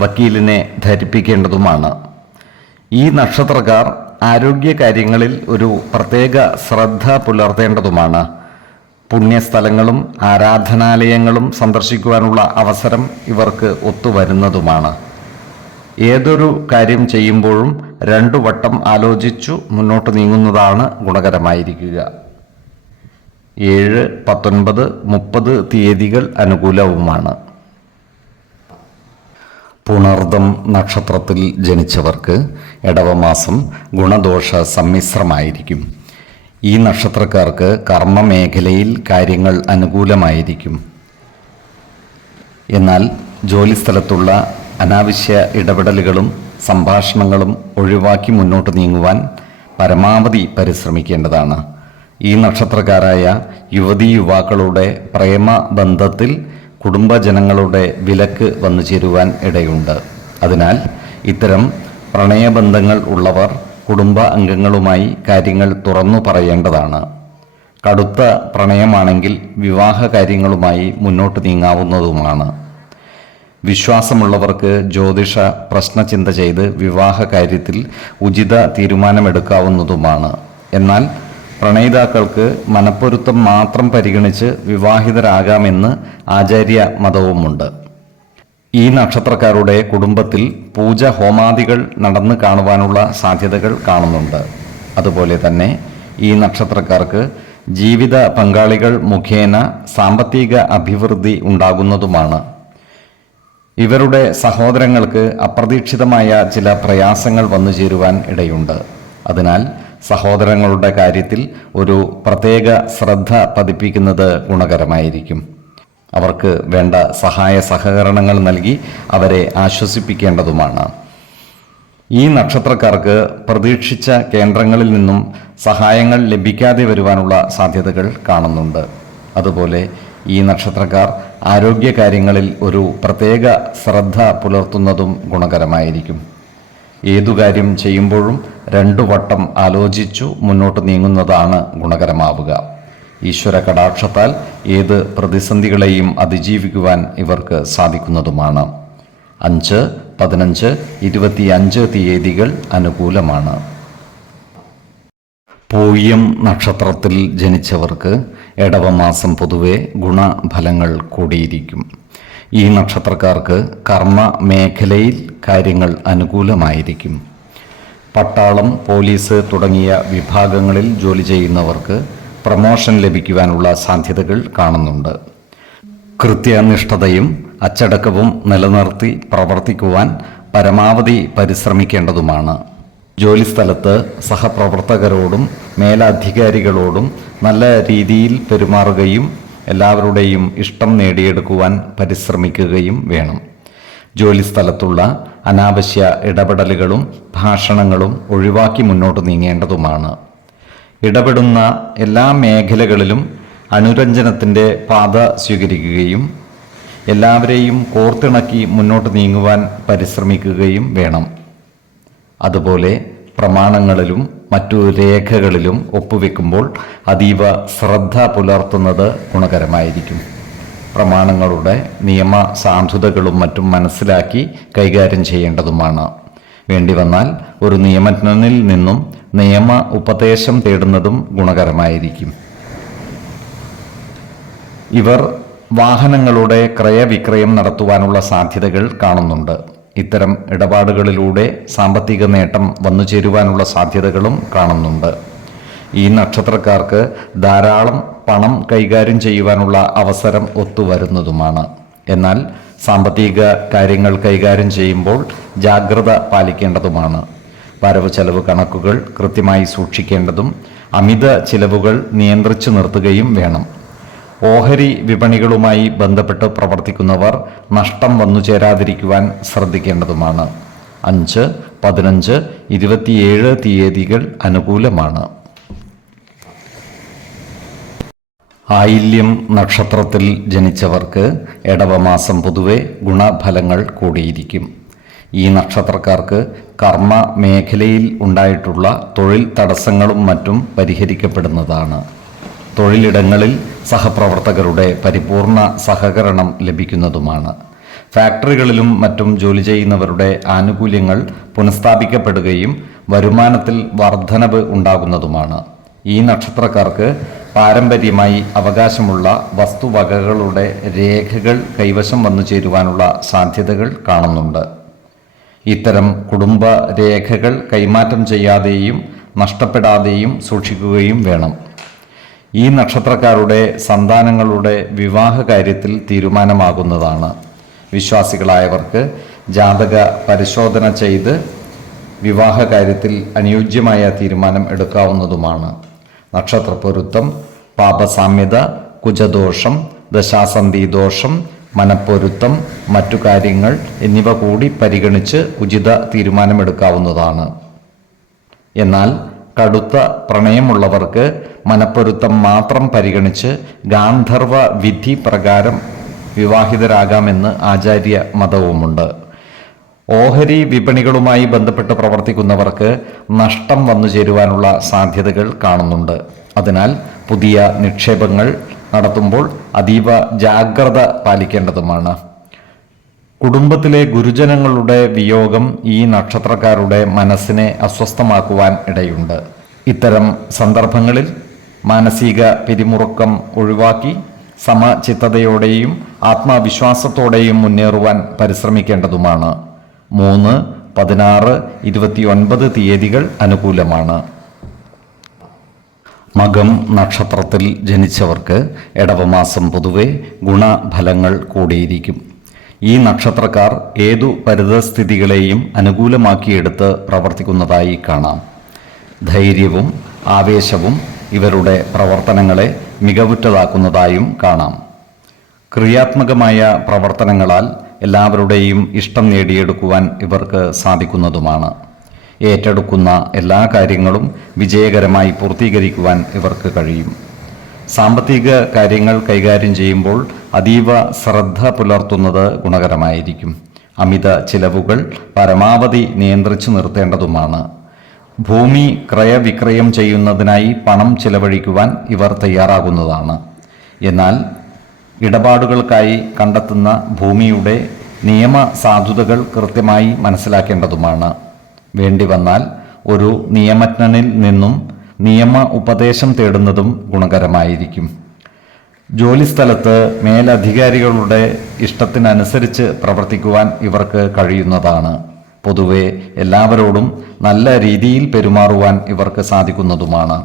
വക്കീലിനെ ധരിപ്പിക്കേണ്ടതുമാണ്. ഈ നക്ഷത്രക്കാർ ആരോഗ്യകാര്യങ്ങളിൽ ഒരു പ്രത്യേക ശ്രദ്ധ പുലർത്തേണ്ടതുമാണ്. പുണ്യസ്ഥലങ്ങളും ആരാധനാലയങ്ങളും സന്ദർശിക്കുവാനുള്ള അവസരം ഇവർക്ക് ഒത്തുവരുന്നതുമാണ്. ഏതൊരു കാര്യം ചെയ്യുമ്പോഴും 2 വട്ടം ആലോചിച്ചു മുന്നോട്ട് നീങ്ങുന്നതാണ് ഗുണകരമായിരിക്കുക. 7, 19, 30 തീയതികൾ അനുകൂലവുമാണ്. പുണർദം നക്ഷത്രത്തിൽ ജനിച്ചവർക്ക് ഇടവമാസം ഗുണദോഷ സമ്മിശ്രമായിരിക്കും. ഈ നക്ഷത്രക്കാർക്ക് കർമ്മമേഖലയിൽ കാര്യങ്ങൾ അനുകൂലമായിരിക്കും. എന്നാൽ ജോലിസ്ഥലത്തുള്ള അനാവശ്യ ഇടപെടലുകളും സംഭാഷണങ്ങളും ഒഴിവാക്കി മുന്നോട്ട് നീങ്ങുവാൻ പരമാവധി പരിശ്രമിക്കേണ്ടതാണ്. ഈ നക്ഷത്രക്കാരായ യുവതീ യുവാക്കളുടെ പ്രേമബന്ധത്തിൽ കുടുംബജനങ്ങളുടെ വിലക്ക് വന്നു ചേരുവാൻ ഇടയുണ്ട്. അതിനാൽ ഇത്തരം പ്രണയബന്ധങ്ങൾ ഉള്ളവർ കുടുംബ അംഗങ്ങളുമായി കാര്യങ്ങൾ തുറന്നു പറയേണ്ടതാണ്. കടുത്ത പ്രണയമാണെങ്കിൽ വിവാഹ കാര്യങ്ങളുമായി മുന്നോട്ട് നീങ്ങാവുന്നതുമാണ്. വിശ്വാസമുള്ളവർക്ക് ജ്യോതിഷ പ്രശ്നചിന്ത ചെയ്ത് വിവാഹ കാര്യത്തിൽ ഉചിത തീരുമാനമെടുക്കാവുന്നതുമാണ്. എന്നാൽ പ്രണയിതാക്കൾക്ക് മനപ്പൊരുത്തം മാത്രം പരിഗണിച്ച് വിവാഹിതരാകാമെന്ന് ആചാര്യ മതവുമുണ്ട്. ഈ നക്ഷത്രക്കാരുടെ കുടുംബത്തിൽ പൂജ ഹോമാദികൾ നടന്നു കാണുവാനുള്ള സാധ്യതകൾ കാണുന്നുണ്ട്. അതുപോലെ തന്നെ ഈ നക്ഷത്രക്കാർക്ക് ജീവിത പങ്കാളികൾ മുഖേന സാമ്പത്തിക അഭിവൃദ്ധി ഉണ്ടാകുന്നതുമാണ്. ഇവരുടെ സഹോദരങ്ങൾക്ക് അപ്രതീക്ഷിതമായ ചില പ്രയാസങ്ങൾ വന്നു ചേരുവാൻ ഇടയുണ്ട്. അതിനാൽ സഹോദരങ്ങളുടെ കാര്യത്തിൽ ഒരു പ്രത്യേക ശ്രദ്ധ പതിപ്പിക്കുന്നത് ഗുണകരമായിരിക്കും. അവർക്ക് വേണ്ട സഹായ സഹകരണങ്ങൾ നൽകി അവരെ ആശ്വസിപ്പിക്കേണ്ടതുമാണ്. ഈ നക്ഷത്രക്കാർക്ക് പ്രതീക്ഷിച്ച കേന്ദ്രങ്ങളിൽ നിന്നും സഹായങ്ങൾ ലഭിക്കാതെ വരുവാനുള്ള സാധ്യതകൾ കാണുന്നുണ്ട്. അതുപോലെ ഈ നക്ഷത്രക്കാർ ആരോഗ്യകാര്യങ്ങളിൽ ഒരു പ്രത്യേക ശ്രദ്ധ പുലർത്തുന്നതും ഗുണകരമായിരിക്കും. ഏതു കാര്യം ചെയ്യുമ്പോഴും 2 വട്ടം ആലോചിച്ചു മുന്നോട്ട് നീങ്ങുന്നതാണ് ഗുണകരമാവുക. ഈശ്വര കടാക്ഷത്താൽ ഏത് പ്രതിസന്ധികളെയും അതിജീവിക്കുവാൻ ഇവർക്ക് സാധിക്കുന്നതുമാണ്. 5, 15, 25 തീയതികൾ അനുകൂലമാണ്. പൂയം നക്ഷത്രത്തിൽ ജനിച്ചവർക്ക് ഇടവമാസം പൊതുവെ ഗുണഫലങ്ങൾ കൂടിയിരിക്കും. ഈ നക്ഷത്രക്കാർക്ക് കർമ്മ മേഖലയിൽ കാര്യങ്ങൾ അനുകൂലമായിരിക്കും. പട്ടാളം, പോലീസ് തുടങ്ങിയ വിഭാഗങ്ങളിൽ ജോലി ചെയ്യുന്നവർക്ക് പ്രമോഷൻ ലഭിക്കുവാനുള്ള സാധ്യതകൾ കാണുന്നുണ്ട്. കൃത്യനിഷ്ഠതയും അച്ചടക്കവും നിലനിർത്തി പ്രവർത്തിക്കുവാൻ പരമാവധി പരിശ്രമിക്കേണ്ടതുമാണ്. ജോലിസ്ഥലത്ത് സഹപ്രവർത്തകരോടും മേലധികാരികളോടും നല്ല രീതിയിൽ പെരുമാറുകയും എല്ലാവരുടെയും ഇഷ്ടം നേടിയെടുക്കുവാൻ പരിശ്രമിക്കുകയും വേണം. ജോലിസ്ഥലത്തുള്ള അനാവശ്യ ഇടപെടലുകളും ഭാഷണങ്ങളും ഒഴിവാക്കി മുന്നോട്ട് നീങ്ങേണ്ടതുമാണ്. ഇടപെടുന്ന എല്ലാ മേഖലകളിലും അനുരഞ്ജനത്തിൻ്റെ പാത സ്വീകരിക്കുകയും എല്ലാവരെയും കോർത്തിണക്കി മുന്നോട്ട് നീങ്ങുവാൻ പരിശ്രമിക്കുകയും വേണം. അതുപോലെ പ്രമാണങ്ങളിലും മറ്റു രേഖകളിലും ഒപ്പുവെക്കുമ്പോൾ അതീവ ശ്രദ്ധ പുലർത്തുന്നത് ഗുണകരമായിരിക്കും. പ്രമാണങ്ങളുടെ നിയമ സാധുതകളും മറ്റും മനസ്സിലാക്കി കൈകാര്യം ചെയ്യേണ്ടതുമാണ്. വേണ്ടി വന്നാൽ ഒരു നിയമജ്ഞനിൽ നിന്നും നിയമ ഉപദേശം തേടുന്നതും ഗുണകരമായിരിക്കും. ഇവർ വാഹനങ്ങളുടെ ക്രയവിക്രയം നടത്തുവാനുള്ള സാധ്യതകൾ കാണുന്നുണ്ട്. ഇത്തരം ഇടപാടുകളിലൂടെ സാമ്പത്തിക നേട്ടം വന്നു ചേരുവാനുള്ള സാധ്യതകളും കാണുന്നുണ്ട്. ഈ നക്ഷത്രക്കാർക്ക് ധാരാളം പണം കൈകാര്യം ചെയ്യുവാനുള്ള അവസരം ഒത്തുവരുന്നതുമാണ്. എന്നാൽ സാമ്പത്തിക കാര്യങ്ങൾ കൈകാര്യം ചെയ്യുമ്പോൾ ജാഗ്രത പാലിക്കേണ്ടതുമാണ്. വരവ് ചെലവ് കണക്കുകൾ കൃത്യമായി സൂക്ഷിക്കേണ്ടതും അമിത ചിലവുകൾ നിയന്ത്രിച്ചു നിർത്തുകയും വേണം. ഓഹരി വിപണികളുമായി ബന്ധപ്പെട്ട് പ്രവർത്തിക്കുന്നവർ നഷ്ടം വന്നു ചേരാതിരിക്കുവാൻ ശ്രദ്ധിക്കേണ്ടതുമാണ്. 5, 15, 27 തീയതികൾ അനുകൂലമാണ്. ആയില്യം നക്ഷത്രത്തിൽ ജനിച്ചവർക്ക് ഇടവമാസം പൊതുവെ ഗുണഫലങ്ങൾ കൂടിയിരിക്കും. ഈ നക്ഷത്രക്കാർക്ക് കർമ്മ മേഖലയിൽ ഉണ്ടായിട്ടുള്ള തൊഴിൽ തടസ്സങ്ങളും മറ്റും പരിഹരിക്കപ്പെടുന്നതാണ്. തൊഴിലിടങ്ങളിൽ സഹപ്രവർത്തകരുടെ പരിപൂർണ സഹകരണം ലഭിക്കുന്നതുമാണ്. ഫാക്ടറികളിലും മറ്റും ജോലി ചെയ്യുന്നവരുടെ ആനുകൂല്യങ്ങൾ പുനഃസ്ഥാപിക്കപ്പെടുകയും വരുമാനത്തിൽ വർധനവ് ഉണ്ടാകുന്നതുമാണ്. ഈ നക്ഷത്രക്കാർക്ക് പാരമ്പര്യമായി അവകാശമുള്ള വസ്തുവകകളുടെ രേഖകൾ കൈവശം വന്നു ചേരുവാനുള്ള സാധ്യതകൾ കാണുന്നുണ്ട്. ഇത്തരം കുടുംബ രേഖകൾ കൈമാറ്റം ചെയ്യാതെയും നഷ്ടപ്പെടാതെയും സൂക്ഷിക്കുകയും വേണം. ഈ നക്ഷത്രക്കാരുടെ സന്താനങ്ങളുടെ വിവാഹ കാര്യത്തിൽ തീരുമാനമാകുന്നതാണ്. വിശ്വാസികളായവർക്ക് ജാതക പരിശോധന ചെയ്ത് വിവാഹ കാര്യത്തിൽ അനുയോജ്യമായ തീരുമാനം എടുക്കാവുന്നതുമാണ്. നക്ഷത്രപ്പൊരുത്തം, പാപസാമ്യത, കുജദോഷം, ദശാസന്ധി ദോഷം, മനപ്പൊരുത്തം, മറ്റു കാര്യങ്ങൾ എന്നിവ കൂടി പരിഗണിച്ച് ഉചിത തീരുമാനമെടുക്കാവുന്നതാണ്. എന്നാൽ കടുത്ത പ്രണയമുള്ളവർക്ക് മനപ്പൊരുത്തം മാത്രം പരിഗണിച്ച് ഗാന്ധർവ വിധി പ്രകാരം വിവാഹിതരാകാമെന്ന് ആചാര്യ മതവുമുണ്ട്. ഓഹരി വിപണികളുമായി ബന്ധപ്പെട്ട് പ്രവർത്തിക്കുന്നവർക്ക് നഷ്ടം വന്നു ചേരുവാനുള്ള സാധ്യതകൾ കാണുന്നുണ്ട്. അതിനാൽ പുതിയ നിക്ഷേപങ്ങൾ നടത്തുമ്പോൾ അതീവ ജാഗ്രത പാലിക്കേണ്ടതുമാണ്. കുടുംബത്തിലെ ഗുരുജനങ്ങളുടെ വിയോഗം ഈ നക്ഷത്രക്കാരുടെ മനസ്സിനെ അസ്വസ്ഥമാക്കുവാൻ ഇടയുണ്ട്. ഇത്തരം സന്ദർഭങ്ങളിൽ മാനസിക പിരിമുറുക്കം ഒഴിവാക്കി സമചിത്തതയോടെയും ആത്മവിശ്വാസത്തോടെയും മുന്നേറുവാൻ പരിശ്രമിക്കേണ്ടതുമാണ്. 3, 16, 29 തീയതികൾ അനുകൂലമാണ്. മകം നക്ഷത്രത്തിൽ ജനിച്ചവർക്ക് ഇടവമാസം പൊതുവെ ഗുണഫലങ്ങൾ കൂടിയിരിക്കും. ഈ നക്ഷത്രക്കാർ ഏതു പരിതസ്ഥിതികളെയും അനുകൂലമാക്കിയെടുത്ത് പ്രവർത്തിക്കുന്നതായി കാണാം. ധൈര്യവും ആവേശവും ഇവരുടെ പ്രവർത്തനങ്ങളെ മികവുറ്റതാക്കുന്നതായും കാണാം. ക്രിയാത്മകമായ പ്രവർത്തനങ്ങളാൽ എല്ലാവരുടെയും ഇഷ്ടം നേടിയെടുക്കുവാൻ ഇവർക്ക് സാധിക്കുന്നതുമാണ്. ഏറ്റെടുക്കുന്ന എല്ലാ കാര്യങ്ങളും വിജയകരമായി പൂർത്തീകരിക്കുവാൻ ഇവർക്ക് കഴിയും. സാമ്പത്തിക കാര്യങ്ങൾ കൈകാര്യം ചെയ്യുമ്പോൾ അതീവ ശ്രദ്ധ പുലർത്തുന്നത് ഗുണകരമായിരിക്കും. അമിത ചിലവുകൾ പരമാവധി നിയന്ത്രിച്ചു നിർത്തേണ്ടതുമാണ്. ഭൂമി ക്രയവിക്രയം ചെയ്യുന്നതിനായി പണം ചിലവഴിക്കുവാൻ ഇവർ തയ്യാറാകുന്നതാണ്. എന്നാൽ ഇടപാടുകൾക്കായി കണ്ടെത്തുന്ന ഭൂമിയുടെ നിയമ സാധുതകൾ കൃത്യമായി മനസ്സിലാക്കേണ്ടതുമാണ്. വേണ്ടി വന്നാൽ ഒരു നിയമജ്ഞനിൽ നിന്നും നിയമ ഉപദേശം തേടുന്നതും ഗുണകരമായിരിക്കും. ജോലിസ്ഥലത്ത് മേലധികാരികളുടെ ഇഷ്ടത്തിനനുസരിച്ച് പ്രവർത്തിക്കുവാൻ ഇവർക്ക് കഴിയുന്നതാണ്. പൊതുവെ എല്ലാവരോടും നല്ല രീതിയിൽ പെരുമാറുവാൻ ഇവർക്ക് സാധിക്കുന്നതുമാണ്.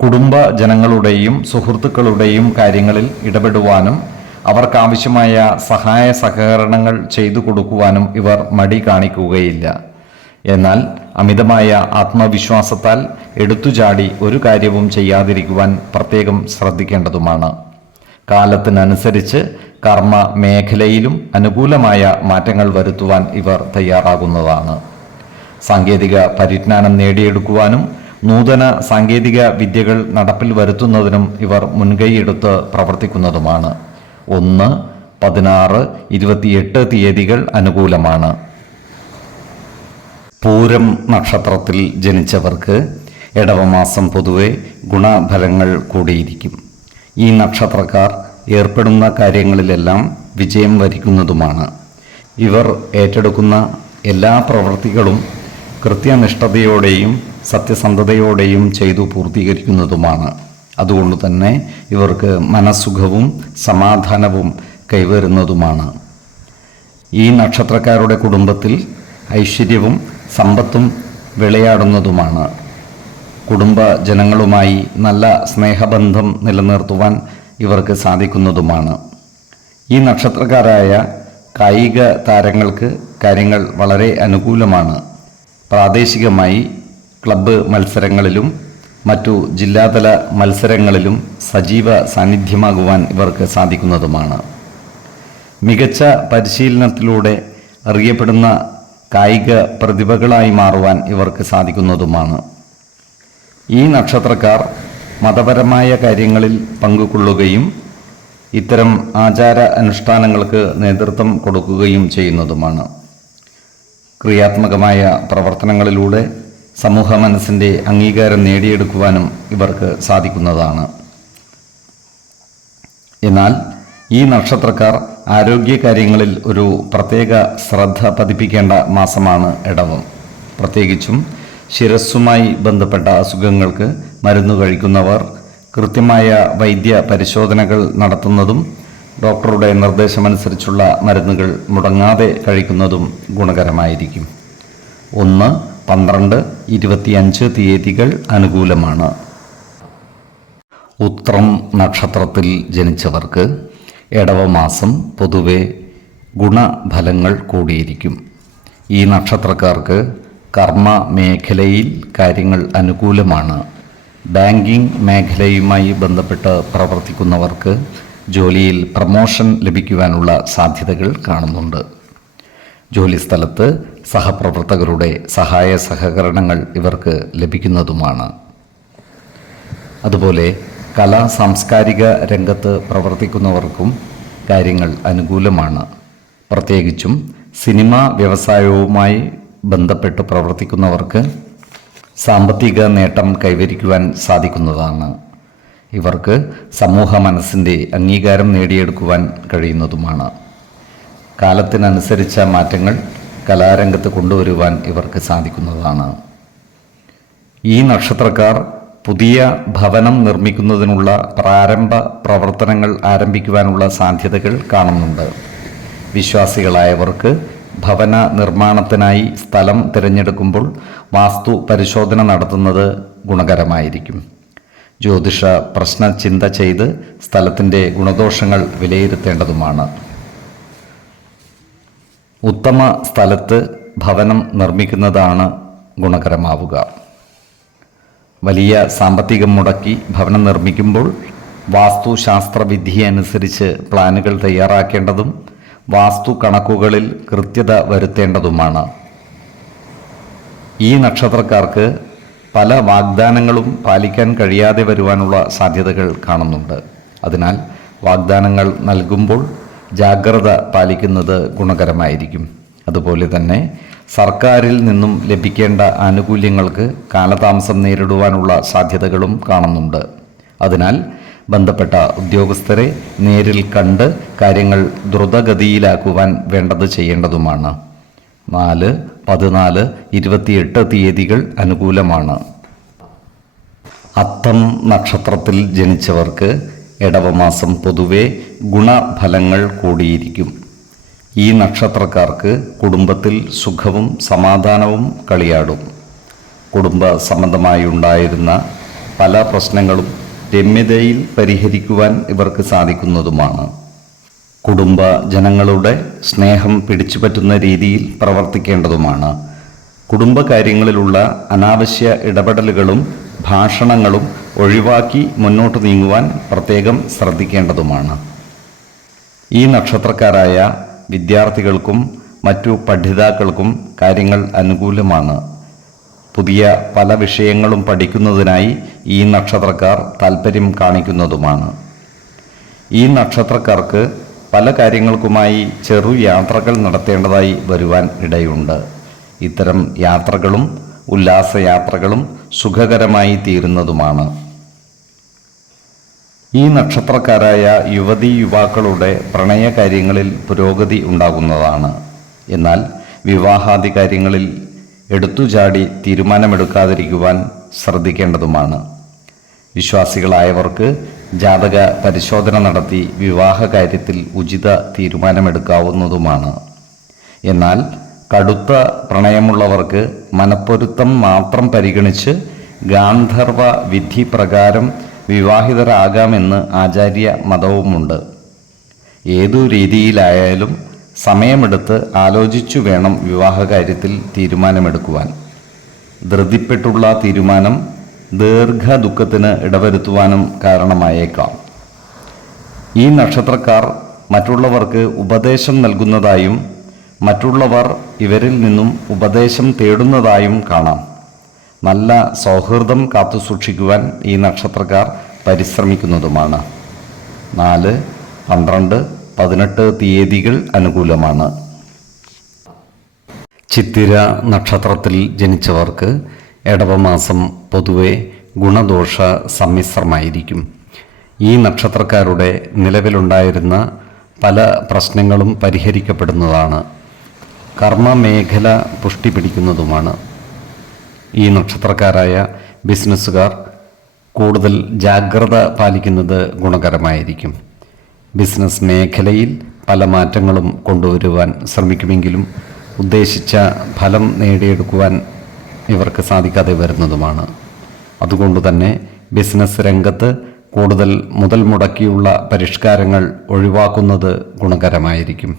കുടുംബ ജനങ്ങളുടെയും സുഹൃത്തുക്കളുടെയും കാര്യങ്ങളിൽ ഇടപെടുവാനും അവർക്കാവശ്യമായ സഹായ സഹകരണങ്ങൾ ചെയ്തു കൊടുക്കുവാനും ഇവർ മടി കാണിക്കുകയില്ല. എന്നാൽ അമിതമായ ആത്മവിശ്വാസത്താൽ എടുത്തുചാടി ഒരു കാര്യവും ചെയ്യാതിരിക്കുവാൻ പ്രത്യേകം ശ്രദ്ധിക്കേണ്ടതുമാണ്. കാലത്തിനനുസരിച്ച് കർമ്മ മേഖലയിലും അനുകൂലമായ മാറ്റങ്ങൾ വരുത്തുവാൻ ഇവർ തയ്യാറാകുന്നതാണ്. സാങ്കേതിക പരിജ്ഞാനം നേടിയെടുക്കുവാനും നൂതന സാങ്കേതിക വിദ്യകൾ നടപ്പിൽ വരുത്തുന്നതിനും ഇവർ മുൻകൈയെടുത്ത് പ്രവർത്തിക്കുന്നതുമാണ്. 1, 16, 28 തീയതികൾ അനുകൂലമാണ്. പൂരം നക്ഷത്രത്തിൽ ജനിച്ചവർക്ക് ഇടവമാസം പൊതുവെ ഗുണഫലങ്ങൾ കൂടിയിരിക്കും. ഈ നക്ഷത്രക്കാർ ഏർപ്പെടുന്ന കാര്യങ്ങളിലെല്ലാം വിജയം വരിക്കുന്നതുമാണ്. ഇവർ ഏറ്റെടുക്കുന്ന എല്ലാ പ്രവൃത്തികളും കൃത്യനിഷ്ഠതയോടെയും സത്യസന്ധതയോടെയും ചെയ്തു പൂർത്തീകരിക്കുന്നതുമാണ്. അതുകൊണ്ട് തന്നെ ഇവർക്ക് മനസ്സുഖവും സമാധാനവും കൈവരുന്നതുമാണ്. ഈ നക്ഷത്രക്കാരുടെ കുടുംബത്തിൽ ഐശ്വര്യവും സമ്പത്തും വിളയാടുന്നതുമാണ്. കുടുംബ ജനങ്ങളുമായി നല്ല സ്നേഹബന്ധം നിലനിർത്തുവാൻ ഇവർക്ക് സാധിക്കുന്നതുമാണ്. ഈ നക്ഷത്രക്കാരായ കായിക താരങ്ങൾക്ക് കാര്യങ്ങൾ വളരെ അനുകൂലമാണ്. പ്രാദേശികമായി ക്ലബ്ബ് മത്സരങ്ങളിലും മറ്റു ജില്ലാതല മത്സരങ്ങളിലും സജീവ സാന്നിധ്യമാകുവാൻ ഇവർക്ക് സാധിക്കുന്നതുമാണ്. മികച്ച പരിശീലനത്തിലൂടെ അറിയപ്പെടുന്ന കായിക പ്രതിഭകളായി മാറുവാൻ ഇവർക്ക് സാധിക്കുന്നതുമാണ്. ഈ നക്ഷത്രക്കാർ മതപരമായ കാര്യങ്ങളിൽ പങ്കുകൊള്ളുകയും ഇത്തരം ആചാര അനുഷ്ഠാനങ്ങൾക്ക് നേതൃത്വം കൊടുക്കുകയും ചെയ്യുന്നതുമാണ്. ക്രിയാത്മകമായ പ്രവർത്തനങ്ങളിലൂടെ സമൂഹ മനസ്സിൻ്റെ അംഗീകാരം നേടിയെടുക്കുവാനും ഇവർക്ക് സാധിക്കുന്നതാണ്. എന്നാൽ ഈ നക്ഷത്രക്കാർ ആരോഗ്യകാര്യങ്ങളിൽ ഒരു പ്രത്യേക ശ്രദ്ധ പതിപ്പിക്കേണ്ട മാസമാണ് ഇടവം. പ്രത്യേകിച്ചും ശിരസ്സുമായി ബന്ധപ്പെട്ട അസുഖങ്ങൾക്ക് മരുന്ന് കഴിക്കുന്നവർ കൃത്യമായ വൈദ്യ പരിശോധനകൾ നടത്തുന്നതും ഡോക്ടറുടെ നിർദ്ദേശമനുസരിച്ചുള്ള മരുന്നുകൾ മുടങ്ങാതെ കഴിക്കുന്നതും ഗുണകരമായിരിക്കും. 1, 12, 25 തീയതികൾ അനുകൂലമാണ്. ഉത്രം നക്ഷത്രത്തിൽ ജനിച്ചവർക്ക് ഇടവമാസം പൊതുവെ ഗുണഫലങ്ങൾ കൂടിയിരിക്കും. ഈ നക്ഷത്രക്കാർക്ക് കർമ്മ മേഖലയിൽ കാര്യങ്ങൾ അനുകൂലമാണ്. ബാങ്കിംഗ് മേഖലയുമായി ബന്ധപ്പെട്ട് പ്രവർത്തിക്കുന്നവർക്ക് ജോലിയിൽ പ്രമോഷൻ ലഭിക്കുവാനുള്ള സാധ്യതകൾ കാണുന്നുണ്ട്. ജോലിസ്ഥലത്ത് സഹപ്രവർത്തകരുടെ സഹായ സഹകരണങ്ങൾ ഇവർക്ക് ലഭിക്കുന്നതുമാണ്. അതുപോലെ കലാ സാംസ്കാരിക രംഗത്ത് പ്രവർത്തിക്കുന്നവർക്കും കാര്യങ്ങൾ അനുകൂലമാണ്. പ്രത്യേകിച്ചും സിനിമാ വ്യവസായവുമായി ബന്ധപ്പെട്ട് പ്രവർത്തിക്കുന്നവർക്ക് സാമ്പത്തിക നേട്ടം കൈവരിക്കുവാൻ സാധിക്കുന്നതാണ്. ഇവർക്ക് സമൂഹ മനസ്സിൻ്റെ അംഗീകാരം നേടിയെടുക്കുവാൻ കഴിയുന്നതുമാണ്. കാലത്തിനനുസരിച്ച മാറ്റങ്ങൾ കലാരംഗത്ത് കൊണ്ടുവരുവാൻ ഇവർക്ക് സാധിക്കുന്നതാണ്. ഈ നക്ഷത്രക്കാർ പുതിയ ഭവനം നിർമ്മിക്കുന്നതിനുള്ള പ്രാരംഭ പ്രവർത്തനങ്ങൾ ആരംഭിക്കുവാനുള്ള സാധ്യതകൾ കാണുന്നുണ്ട്. വിശ്വാസികളായവർക്ക് ഭവന നിർമ്മാണത്തിനായി സ്ഥലം തിരഞ്ഞെടുക്കുമ്പോൾ വാസ്തു പരിശോധന നടത്തുന്നത് ഗുണകരമായിരിക്കും. ജ്യോതിഷ പ്രശ്നചിന്ത ചെയ്ത് സ്ഥലത്തിൻ്റെ ഗുണദോഷങ്ങൾ വിലയിരുത്തേണ്ടതുമാണ്. ഉത്തമ സ്ഥലത്ത് ഭവനം നിർമ്മിക്കുന്നതാണ് ഗുണകരമാവുക. വലിയ സാമ്പത്തികം മുടക്കി ഭവനം നിർമ്മിക്കുമ്പോൾ വാസ്തുശാസ്ത്ര വിധി അനുസരിച്ച് പ്ലാനുകൾ തയ്യാറാക്കേണ്ടതും വാസ്തു കണക്കുകളിൽ കൃത്യത വരുത്തേണ്ടതുമാണ്. ഈ നക്ഷത്രക്കാർക്ക് പല വാഗ്ദാനങ്ങളും പാലിക്കാൻ കഴിയാതെ വരുവാനുള്ള സാധ്യതകൾ കാണുന്നുണ്ട്. അതിനാൽ വാഗ്ദാനങ്ങൾ നൽകുമ്പോൾ ജാഗ്രത പാലിക്കുന്നത് ഗുണകരമായിരിക്കും. അതുപോലെ തന്നെ സർക്കാരിൽ നിന്നും ലഭിക്കേണ്ട ആനുകൂല്യങ്ങൾക്ക് കാലതാമസം നേരിടുവാനുള്ള സാധ്യതകളും കാണുന്നുണ്ട്. അതിനാൽ ബന്ധപ്പെട്ട ഉദ്യോഗസ്ഥരെ നേരിൽ കണ്ട് കാര്യങ്ങൾ ദ്രുതഗതിയിലാക്കുവാൻ വേണ്ടത് ചെയ്യേണ്ടതുമാണ്. 4, 14, 28 തീയതികൾ അനുകൂലമാണ്. അത്തം നക്ഷത്രത്തിൽ ജനിച്ചവർക്ക് ഇടവമാസം പൊതുവെ ഗുണഫലങ്ങൾ കൂടിയിരിക്കും. ഈ നക്ഷത്രക്കാർക്ക് കുടുംബത്തിൽ സുഖവും സമാധാനവും കളിയാടും. കുടുംബ സംബന്ധമായി ഉണ്ടായിരുന്ന പല പ്രശ്നങ്ങളും രമ്യതയിൽ പരിഹരിക്കുവാൻ ഇവർക്ക് സാധിക്കുന്നതുമാണ്. കുടുംബ ജനങ്ങളുടെ സ്നേഹം പിടിച്ചുപറ്റുന്ന രീതിയിൽ പ്രവർത്തിക്കേണ്ടതുമാണ്. കുടുംബകാര്യങ്ങളിലുള്ള അനാവശ്യ ഇടപെടലുകളും ഭാഷണങ്ങളും ഒഴിവാക്കി മുന്നോട്ട് നീങ്ങുവാൻ പ്രത്യേകം ശ്രദ്ധിക്കേണ്ടതുമാണ്. ഈ നക്ഷത്രക്കാരായ വിദ്യാർത്ഥികൾക്കും മറ്റു പഠിതാക്കൾക്കും കാര്യങ്ങൾ അനുകൂലമാണ്. പുതിയ പല വിഷയങ്ങളും പഠിക്കുന്നതിനായി ഈ നക്ഷത്രക്കാർ താൽപ്പര്യം കാണിക്കുന്നതുമാണ്. ഈ നക്ഷത്രക്കാർക്ക് പല കാര്യങ്ങൾക്കുമായി ചെറു യാത്രകൾ നടത്തേണ്ടതായി വരുവാൻ ഇടയുണ്ട്. ഇത്തരം യാത്രകളും ഉല്ലാസയാത്രകളും സുഖകരമായി തീരുന്നതുമാണ്. ഈ നക്ഷത്രക്കാരായ യുവതീ യുവാക്കളുടെ പ്രണയകാര്യങ്ങളിൽ പുരോഗതി ഉണ്ടാകുന്നതാണ്. എന്നാൽ വിവാഹാദി കാര്യങ്ങളിൽ എടുത്തുചാടി തീരുമാനമെടുക്കാതിരിക്കുവാൻ ശ്രദ്ധിക്കേണ്ടതുമാണ്. വിശ്വാസികളായവർക്ക് ജാതക പരിശോധന നടത്തി വിവാഹ കാര്യത്തിൽ ഉചിത തീരുമാനമെടുക്കാവുന്നതുമാണ്. എന്നാൽ കടുത്ത പ്രണയമുള്ളവർക്ക് മനപ്പൊരുത്തം മാത്രം പരിഗണിച്ച് ഗാന്ധർവ വിധി പ്രകാരം വിവാഹിതരാകാമെന്ന് ആചാര്യ മതവുമുണ്ട്. ഏതു രീതിയിലായാലും സമയമെടുത്ത് ആലോചിച്ചു വേണം വിവാഹകാര്യത്തിൽ തീരുമാനമെടുക്കുവാൻ. ധൃതിപ്പെട്ടുള്ള തീരുമാനം ദീർഘദുഃഖത്തിന് ഇടവരുത്തുവാനും കാരണമായേക്കാം. ഈ നക്ഷത്രക്കാർ മറ്റുള്ളവർക്ക് ഉപദേശം നൽകുന്നതായും മറ്റുള്ളവർ ഇവരിൽ നിന്നും ഉപദേശം തേടുന്നതായും കാണാം. നല്ല സൗഹൃദം കാത്തുസൂക്ഷിക്കുവാൻ ഈ നക്ഷത്രക്കാർ പരിശ്രമിക്കുന്നതുമാണ്. 4, 12, 18 തീയതികൾ അനുകൂലമാണ്. ചിത്തിര നക്ഷത്രത്തിൽ ജനിച്ചവർക്ക് ഇടവമാസം പൊതുവെ ഗുണദോഷ സമ്മിശ്രമായിരിക്കും. ഈ നക്ഷത്രക്കാരുടെ നിലവിലുണ്ടായിരുന്ന പല പ്രശ്നങ്ങളും പരിഹരിക്കപ്പെടുന്നതാണ്. കർമ്മമേഖല പുഷ്ടി പിടിക്കുന്നതുമാണ്. ഈ നക്ഷത്രക്കാരായ ബിസിനസ്സുകാർ കൂടുതൽ ജാഗ്രത പാലിക്കുന്നത് ഗുണകരമായിരിക്കും. ബിസിനസ് മേഖലയിൽ പല മാറ്റങ്ങളും കൊണ്ടുവരുവാൻ ശ്രമിക്കുമെങ്കിലും ഉദ്ദേശിച്ച ഫലം നേടിയെടുക്കുവാൻ ഇവർക്ക് സാധിക്കാതെ വരുന്നതുമാണ്. അതുകൊണ്ട് തന്നെ ബിസിനസ് രംഗത്ത് കൂടുതൽ മുതൽ മുടക്കിയുള്ള പരിഷ്കാരങ്ങൾ ഒഴിവാക്കുന്നത് ഗുണകരമായിരിക്കും.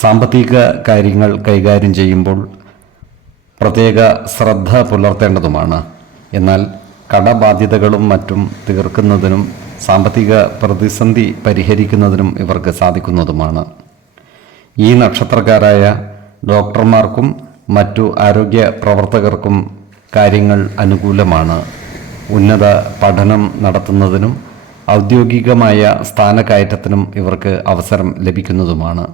സാമ്പത്തിക കാര്യങ്ങൾ കൈകാര്യം ചെയ്യുമ്പോൾ പ്രത്യേക ശ്രദ്ധ പുലർത്തേണ്ടതുമാണ്. എന്നാൽ കടബാധ്യതകളും മറ്റും തീർക്കുന്നതിനും സാമ്പത്തിക പ്രതിസന്ധി പരിഹരിക്കുന്നതിനും ഇവർക്ക് സാധിക്കുന്നതുമാണ്. ഈ നക്ഷത്രക്കാരായ ഡോക്ടർമാർക്കും മറ്റു ആരോഗ്യ പ്രവർത്തകർക്കും കാര്യങ്ങൾ അനുകൂലമാണ്. ഉന്നത പഠനം നടത്തുന്നതിനും ഔദ്യോഗികമായ സ്ഥാനക്കയറ്റത്തിനും ഇവർക്ക് അവസരം ലഭിക്കുന്നതുമാണ്.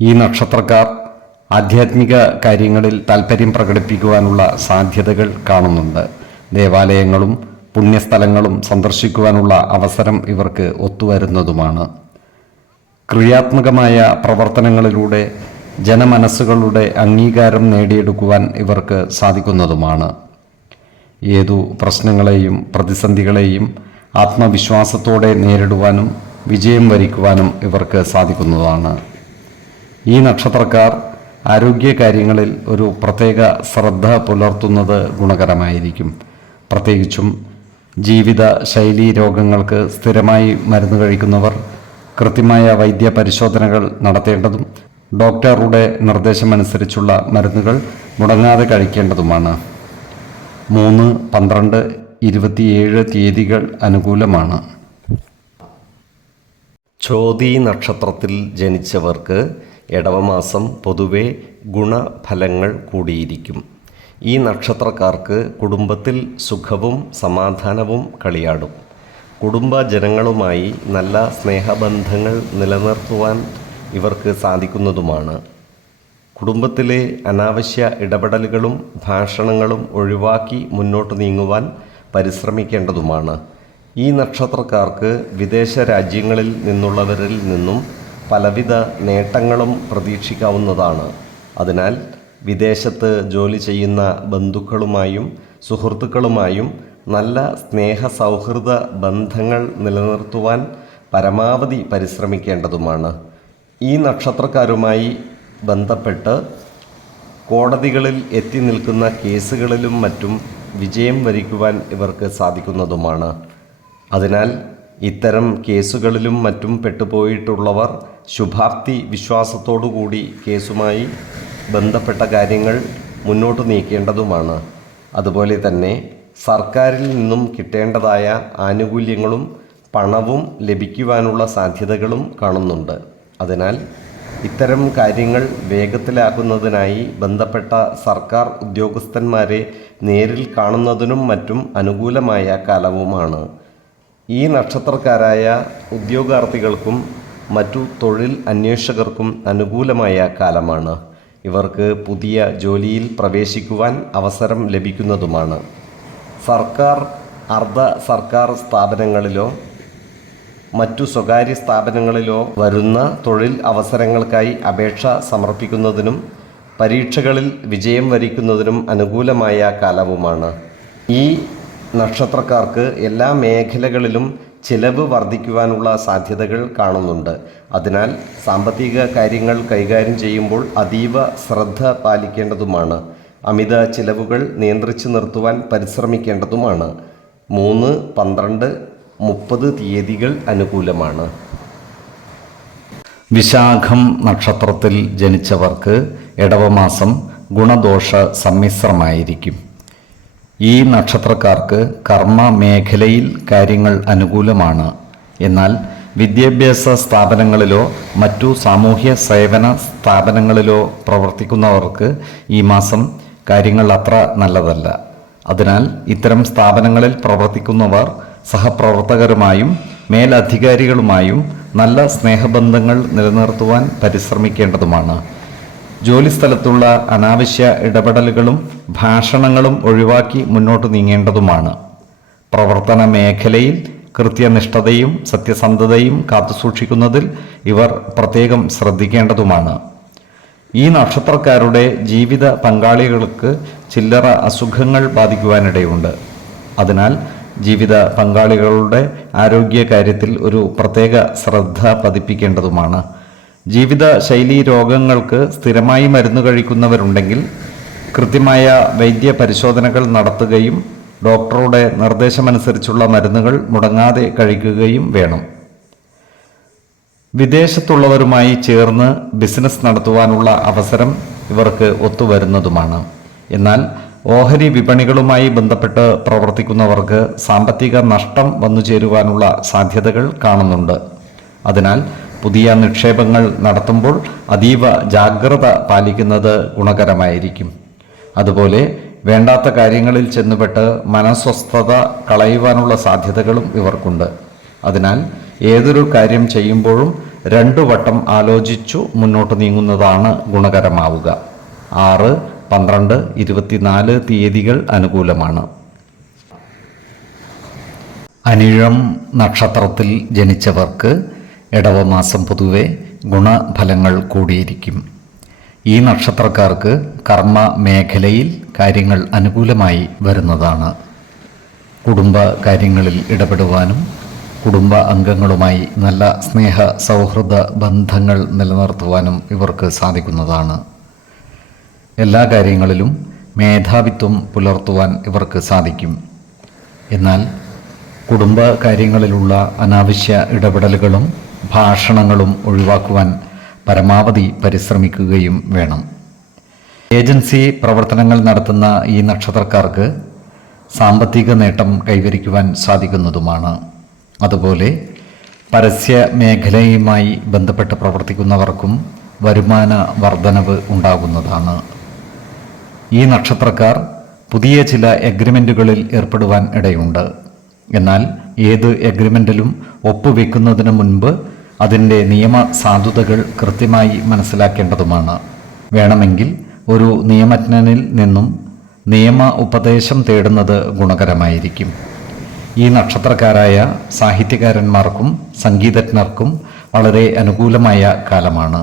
ഈ നക്ഷത്രക്കാർ ആധ്യാത്മിക കാര്യങ്ങളിൽ താൽപ്പര്യം പ്രകടിപ്പിക്കുവാനുള്ള സാധ്യതകൾ കാണുന്നുണ്ട്. ദേവാലയങ്ങളും പുണ്യസ്ഥലങ്ങളും സന്ദർശിക്കുവാനുള്ള അവസരം ഇവർക്ക് ഒത്തുവരുന്നതുമാണ്. ക്രിയാത്മകമായ പ്രവർത്തനങ്ങളിലൂടെ ജനമനസ്സുകളുടെ അംഗീകാരം നേടിയെടുക്കുവാൻ ഇവർക്ക് സാധിക്കുന്നതുമാണ്. ഏതു പ്രശ്നങ്ങളെയും പ്രതിസന്ധികളെയും ആത്മവിശ്വാസത്തോടെ നേരിടുവാനും വിജയം വരിക്കുവാനും ഇവർക്ക് സാധിക്കുന്നതാണ്. ഈ നക്ഷത്രക്കാർ ആരോഗ്യകാര്യങ്ങളിൽ ഒരു പ്രത്യേക ശ്രദ്ധ പുലർത്തുന്നത് ഗുണകരമായിരിക്കും. പ്രത്യേകിച്ചും ജീവിത ശൈലീ രോഗങ്ങൾക്ക് സ്ഥിരമായി മരുന്ന് കഴിക്കുന്നവർ കൃത്യമായ വൈദ്യ പരിശോധനകൾ നടത്തേണ്ടതും ഡോക്ടറുടെ നിർദ്ദേശമനുസരിച്ചുള്ള മരുന്നുകൾ മുടങ്ങാതെ കഴിക്കേണ്ടതുമാണ്. 3, 12, 27 തീയതികൾ അനുകൂലമാണ്. ചോതി നക്ഷത്രത്തിൽ ജനിച്ചവർക്ക് ഇടവമാസം പൊതുവെ ഗുണഫലങ്ങൾ കൂടിയിരിക്കും. ഈ നക്ഷത്രക്കാർക്ക് കുടുംബത്തിൽ സുഖവും സമാധാനവും കളിയാടും. കുടുംബജനങ്ങളുമായി നല്ല സ്നേഹബന്ധങ്ങൾ നിലനിർത്തുവാൻ ഇവർക്ക് സാധിക്കുന്നതുമാണ്. കുടുംബത്തിലെ അനാവശ്യ ഇടപെടലുകളും ഭാഷണങ്ങളും ഒഴിവാക്കി മുന്നോട്ട് നീങ്ങുവാൻ പരിശ്രമിക്കേണ്ടതുമാണ്. ഈ നക്ഷത്രക്കാർക്ക് വിദേശ രാജ്യങ്ങളിൽ നിന്നുള്ളവരിൽ നിന്നും പലവിധ നേട്ടങ്ങളും പ്രതീക്ഷിക്കാവുന്നതാണ്. അതിനാൽ വിദേശത്ത് ജോലി ചെയ്യുന്ന ബന്ധുക്കളുമായും സുഹൃത്തുക്കളുമായും നല്ല സ്നേഹ സൗഹൃദ ബന്ധങ്ങൾ നിലനിർത്തുവാൻ പരമാവധി പരിശ്രമിക്കേണ്ടതുമാണ്. ഈ നക്ഷത്രക്കാരുമായി ബന്ധപ്പെട്ട് കോടതികളിൽ എത്തി നിൽക്കുന്ന കേസുകളിലും മറ്റും വിജയം വരിക്കുവാൻ ഇവർക്ക് സാധിക്കുന്നതുമാണ്. അതിനാൽ ഇത്തരം കേസുകളിലും മറ്റും പെട്ടുപോയിട്ടുള്ളവർ ശുഭാപ്തി വിശ്വാസത്തോടുകൂടി കേസുമായി ബന്ധപ്പെട്ട കാര്യങ്ങൾ മുന്നോട്ട് നീക്കേണ്ടതുമാണ്. അതുപോലെ തന്നെ സർക്കാരിൽ നിന്നും കിട്ടേണ്ടതായ ആനുകൂല്യങ്ങളും പണവും ലഭിക്കുവാനുള്ള സാധ്യതകളും കാണുന്നുണ്ട്. അതിനാൽ ഇത്തരം കാര്യങ്ങൾ വേഗത്തിലാക്കുന്നതിനായി ബന്ധപ്പെട്ട സർക്കാർ ഉദ്യോഗസ്ഥന്മാരെ നേരിൽ കാണുന്നതിനും മറ്റും അനുകൂലമായ കാലവുമാണ്. ഈ നക്ഷത്രക്കാരായ ഉദ്യോഗാർത്ഥികൾക്കും മറ്റു തൊഴിൽ അന്വേഷകർക്കും അനുകൂലമായ കാലമാണ്. ഇവർക്ക് പുതിയ ജോലിയിൽ പ്രവേശിക്കുവാൻ അവസരം ലഭിക്കുന്നതുമാണ്. സർക്കാർ, അർദ്ധ സർക്കാർ സ്ഥാപനങ്ങളിലോ മറ്റു സ്വകാര്യ സ്ഥാപനങ്ങളിലോ വരുന്ന തൊഴിൽ അവസരങ്ങൾക്കായി അപേക്ഷ സമർപ്പിക്കുന്നതിനും പരീക്ഷകളിൽ വിജയം വരിക്കുന്നതിനും അനുകൂലമായ കാലവുമാണ്. ഈ നക്ഷത്രക്കാർക്ക് എല്ലാ മേഖലകളിലും ചിലവ് വർദ്ധിക്കുവാനുള്ള സാധ്യതകൾ കാണുന്നുണ്ട്. അതിനാൽ സാമ്പത്തിക കാര്യങ്ങൾ കൈകാര്യം ചെയ്യുമ്പോൾ അതീവ ശ്രദ്ധ പാലിക്കേണ്ടതുമാണ്. അമിത ചിലവുകൾ നിയന്ത്രിച്ചു നിർത്തുവാൻ പരിശ്രമിക്കേണ്ടതുമാണ്. 3, 12, 30 തീയതികൾ അനുകൂലമാണ്. വിശാഖം നക്ഷത്രത്തിൽ ജനിച്ചവർക്ക് ഇടവമാസം ഗുണദോഷ സമ്മിശ്രമായിരിക്കും. ഈ നക്ഷത്രക്കാർക്ക് കർമ്മ മേഖലയിൽ കാര്യങ്ങൾ അനുകൂലമാണ്. എന്നാൽ വിദ്യാഭ്യാസ സ്ഥാപനങ്ങളിലോ മറ്റു സാമൂഹ്യ സേവന സ്ഥാപനങ്ങളിലോ പ്രവർത്തിക്കുന്നവർക്ക് ഈ മാസം കാര്യങ്ങൾ അത്ര നല്ലതല്ല. അതിനാൽ ഇത്തരം സ്ഥാപനങ്ങളിൽ പ്രവർത്തിക്കുന്നവർ സഹപ്രവർത്തകരുമായും മേലധികാരികളുമായും നല്ല സ്നേഹബന്ധങ്ങൾ നിലനിർത്തുവാൻ പരിശ്രമിക്കേണ്ടതുമാണ്. ജോലിസ്ഥലത്തുള്ള അനാവശ്യ ഇടപെടലുകളും ഭാഷണങ്ങളും ഒഴിവാക്കി മുന്നോട്ട് നീങ്ങേണ്ടതുമാണ്. പ്രവർത്തന മേഖലയിൽ കൃത്യനിഷ്ഠതയും സത്യസന്ധതയും കാത്തുസൂക്ഷിക്കുന്നതിൽ ഇവർ പ്രത്യേകം ശ്രദ്ധിക്കേണ്ടതുമാണ്. ഈ നക്ഷത്രക്കാരുടെ ജീവിത പങ്കാളികൾക്ക് ചില്ലറ അസുഖങ്ങൾ ബാധിക്കുവാനിടയുണ്ട്. അതിനാൽ ജീവിത പങ്കാളികളുടെ ആരോഗ്യകാര്യത്തിൽ ഒരു പ്രത്യേക ശ്രദ്ധ പതിപ്പിക്കേണ്ടതുമാണ്. ജീവിത ശൈലീ രോഗങ്ങൾക്ക് സ്ഥിരമായി മരുന്ന് കഴിക്കുന്നവരുണ്ടെങ്കിൽ കൃത്യമായ വൈദ്യ പരിശോധനകൾ നടത്തുകയും ഡോക്ടറുടെ നിർദ്ദേശമനുസരിച്ചുള്ള മരുന്നുകൾ മുടങ്ങാതെ കഴിക്കുകയും വേണം. വിദേശത്തുള്ളവരുമായി ചേർന്ന് ബിസിനസ് നടത്തുവാനുള്ള അവസരം ഇവർക്ക് ഒത്തുവരുന്നതുമാണ്. എന്നാൽ ഓഹരി വിപണികളുമായി ബന്ധപ്പെട്ട് പ്രവർത്തിക്കുന്നവർക്ക് സാമ്പത്തിക നഷ്ടം വന്നു ചേരുവാനുള്ള സാധ്യതകൾ കാണുന്നുണ്ട്. അതിനാൽ പുതിയ നിക്ഷേപങ്ങൾ നടത്തുമ്പോൾ അതീവ ജാഗ്രത പാലിക്കുന്നത് ഗുണകരമായിരിക്കും. അതുപോലെ വേണ്ടാത്ത കാര്യങ്ങളിൽ ചെന്നുപെട്ട് മനസ്വസ്ഥത കളയുവാനുള്ള സാധ്യതകളും ഇവർക്കുണ്ട്. അതിനാൽ ഏതൊരു കാര്യം ചെയ്യുമ്പോഴും 2 വട്ടം ആലോചിച്ചു മുന്നോട്ട് നീങ്ങുന്നതാണ് ഗുണകരമാവുക. 6, 12, 24 തീയതികൾ അനുകൂലമാണ്. അനിഴം നക്ഷത്രത്തിൽ ജനിച്ചവർക്ക് ഇടവമാസം പൊതുവെ ഗുണഫലങ്ങൾ കൂടിയിരിക്കും. ഈ നക്ഷത്രക്കാർക്ക് കർമ്മ മേഖലയിൽ കാര്യങ്ങൾ അനുകൂലമായി വരുന്നതാണ്. കുടുംബ കാര്യങ്ങളിൽ ഇടപെടുവാനും കുടുംബ അംഗങ്ങളുമായി നല്ല സ്നേഹ സൗഹൃദ ബന്ധങ്ങൾ നിലനിർത്തുവാനും ഇവർക്ക് സാധിക്കുന്നതാണ്. എല്ലാ കാര്യങ്ങളിലും മേധാവിത്വം പുലർത്തുവാൻ ഇവർക്ക് സാധിക്കും. എന്നാൽ കുടുംബ കാര്യങ്ങളിലുള്ള അനാവശ്യ ഇടപെടലുകളും ഭാഷണങ്ങളും ഒഴിവാക്കുവാൻ പരമാവധി പരിശ്രമിക്കുകയും വേണം. ഏജൻസി പ്രവർത്തനങ്ങൾ നടത്തുന്ന ഈ നക്ഷത്രക്കാർക്ക് സാമ്പത്തിക നേട്ടം കൈവരിക്കുവാൻ സാധിക്കുന്നതുമാണ്. അതുപോലെ പരസ്യ മേഖലയുമായി ബന്ധപ്പെട്ട് പ്രവർത്തിക്കുന്നവർക്കും വരുമാന വർധനവ് ഉണ്ടാകുന്നതാണ്. ഈ നക്ഷത്രക്കാർ പുതിയ ചില എഗ്രിമെൻറ്റുകളിൽ ഏർപ്പെടുവാൻ ഇടയുണ്ട്. എന്നാൽ ഏത് എഗ്രിമെൻറ്റിലും ഒപ്പുവെക്കുന്നതിന് മുൻപ് അതിൻ്റെ നിയമ സാധുതകൾ കൃത്യമായി മനസ്സിലാക്കേണ്ടതുമാണ്. വേണമെങ്കിൽ ഒരു നിയമജ്ഞനിൽ നിന്നും നിയമ ഉപദേശം തേടുന്നത് ഗുണകരമായിരിക്കും. ഈ നക്ഷത്രക്കാരായ സാഹിത്യകാരന്മാർക്കും സംഗീതജ്ഞർക്കും വളരെ അനുകൂലമായ കാലമാണ്.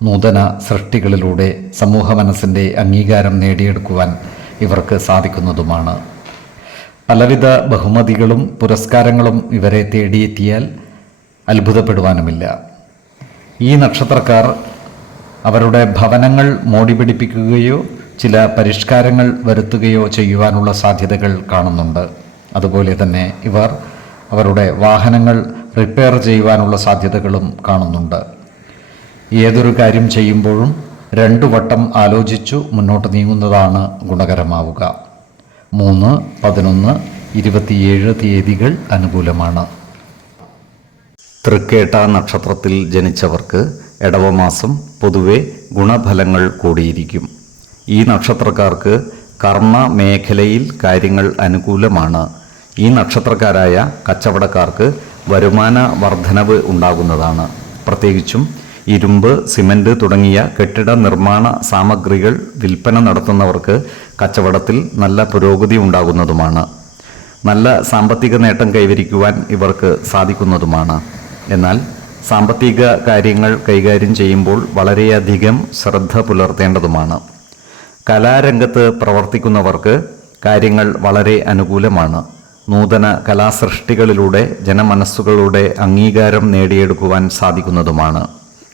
നൂതന സൃഷ്ടികളിലൂടെ സമൂഹ മനസ്സിൻ്റെ അംഗീകാരം നേടിയെടുക്കുവാൻ ഇവർക്ക് സാധിക്കുന്നതുമാണ്. പലവിധ ബഹുമതികളും പുരസ്കാരങ്ങളും ഇവരെ തേടിയെത്തിയാൽ അത്ഭുതപ്പെടുവാനുമില്ല. ഈ നക്ഷത്രക്കാർ അവരുടെ ഭവനങ്ങൾ മോടി പിടിപ്പിക്കുകയോ ചില പരിഷ്കാരങ്ങൾ വരുത്തുകയോ ചെയ്യുവാനുള്ള സാധ്യതകൾ കാണുന്നുണ്ട്. അതുപോലെ തന്നെ ഇവർ അവരുടെ വാഹനങ്ങൾ റിപ്പയർ ചെയ്യുവാനുള്ള സാധ്യതകളും കാണുന്നുണ്ട്. ഏതൊരു കാര്യം ചെയ്യുമ്പോഴും 2 വട്ടം ആലോചിച്ചു മുന്നോട്ട് നീങ്ങുന്നതാണ് ഗുണകരമാവുക. 3, 11, 27 തീയതികൾ അനുകൂലമാണ്. തൃക്കേട്ട നക്ഷത്രത്തിൽ ജനിച്ചവർക്ക് ഇടവമാസം പൊതുവെ ഗുണഫലങ്ങൾ കൂടിയിരിക്കും. ഈ നക്ഷത്രക്കാർക്ക് കർമ്മ മേഖലയിൽ കാര്യങ്ങൾ അനുകൂലമാണ്. ഈ നക്ഷത്രക്കാരായ കച്ചവടക്കാർക്ക് വരുമാന വർധനവ് ഉണ്ടാകുന്നതാണ്. പ്രത്യേകിച്ചും ഇരുമ്പ്, സിമൻറ്റ് തുടങ്ങിയ കെട്ടിട നിർമ്മാണ സാമഗ്രികൾ വിൽപ്പന നടത്തുന്നവർക്ക് കച്ചവടത്തിൽ നല്ല പുരോഗതി ഉണ്ടാകുന്നതുമാണ്. നല്ല സാമ്പത്തിക നേട്ടം കൈവരിക്കുവാൻ ഇവർക്ക് സാധിക്കുന്നതുമാണ്. എന്നാൽ സാമ്പത്തിക കാര്യങ്ങൾ കൈകാര്യം ചെയ്യുമ്പോൾ വളരെയധികം ശ്രദ്ധ പുലർത്തേണ്ടതുമാണ്. കലാരംഗത്ത് പ്രവർത്തിക്കുന്നവർക്ക് കാര്യങ്ങൾ വളരെ അനുകൂലമാണ്. നൂതന കലാസൃഷ്ടികളിലൂടെ ജനമനസ്സുകളുടെ അംഗീകാരം നേടിയെടുക്കുവാൻ സാധിക്കുന്നതുമാണ്.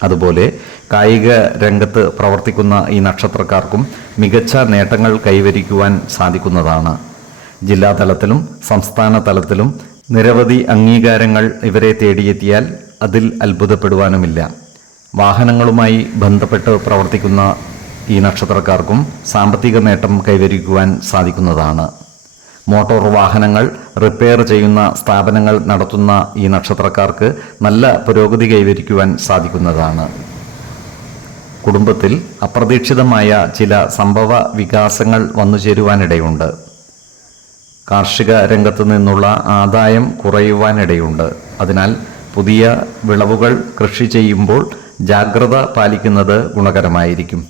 അതുപോലെ കായിക രംഗത്ത് പ്രവർത്തിക്കുന്ന ഈ നക്ഷത്രക്കാർക്കും മികച്ച നേട്ടങ്ങൾ കൈവരിക്കുവാൻ സാധിക്കുന്നതാണ്. ജില്ലാതലത്തിലും സംസ്ഥാന തലത്തിലും നിരവധി അംഗീകാരങ്ങൾ ഇവരെ തേടിയെത്തിയാൽ അതിൽ അത്ഭുതപ്പെടുവാനുമില്ല. വാഹനങ്ങളുമായി ബന്ധപ്പെട്ട് പ്രവർത്തിക്കുന്ന ഈ നക്ഷത്രക്കാർക്കും സാമ്പത്തിക നേട്ടം കൈവരിക്കുവാൻ സാധിക്കുന്നതാണ്. മോട്ടോർ വാഹനങ്ങൾ റിപ്പയർ ചെയ്യുന്ന സ്ഥാപനങ്ങൾ നടത്തുന്ന ഈ നക്ഷത്രക്കാർക്ക് നല്ല പുരോഗതി കൈവരിക്കുവാൻ സാധിക്കുന്നതാണ്. കുടുംബത്തിൽ അപ്രതീക്ഷിതമായ ചില സംഭവ വികാസങ്ങൾ വന്നുചേരുവാനിടയുണ്ട്. കാർഷിക രംഗത്തു നിന്നുള്ള ആദായം കുറയുവാനിടയുണ്ട്. അതിനാൽ പുതിയ വിളവുകൾ കൃഷി ചെയ്യുമ്പോൾ ജാഗ്രത പാലിക്കുന്നത് ഗുണകരമായിരിക്കും.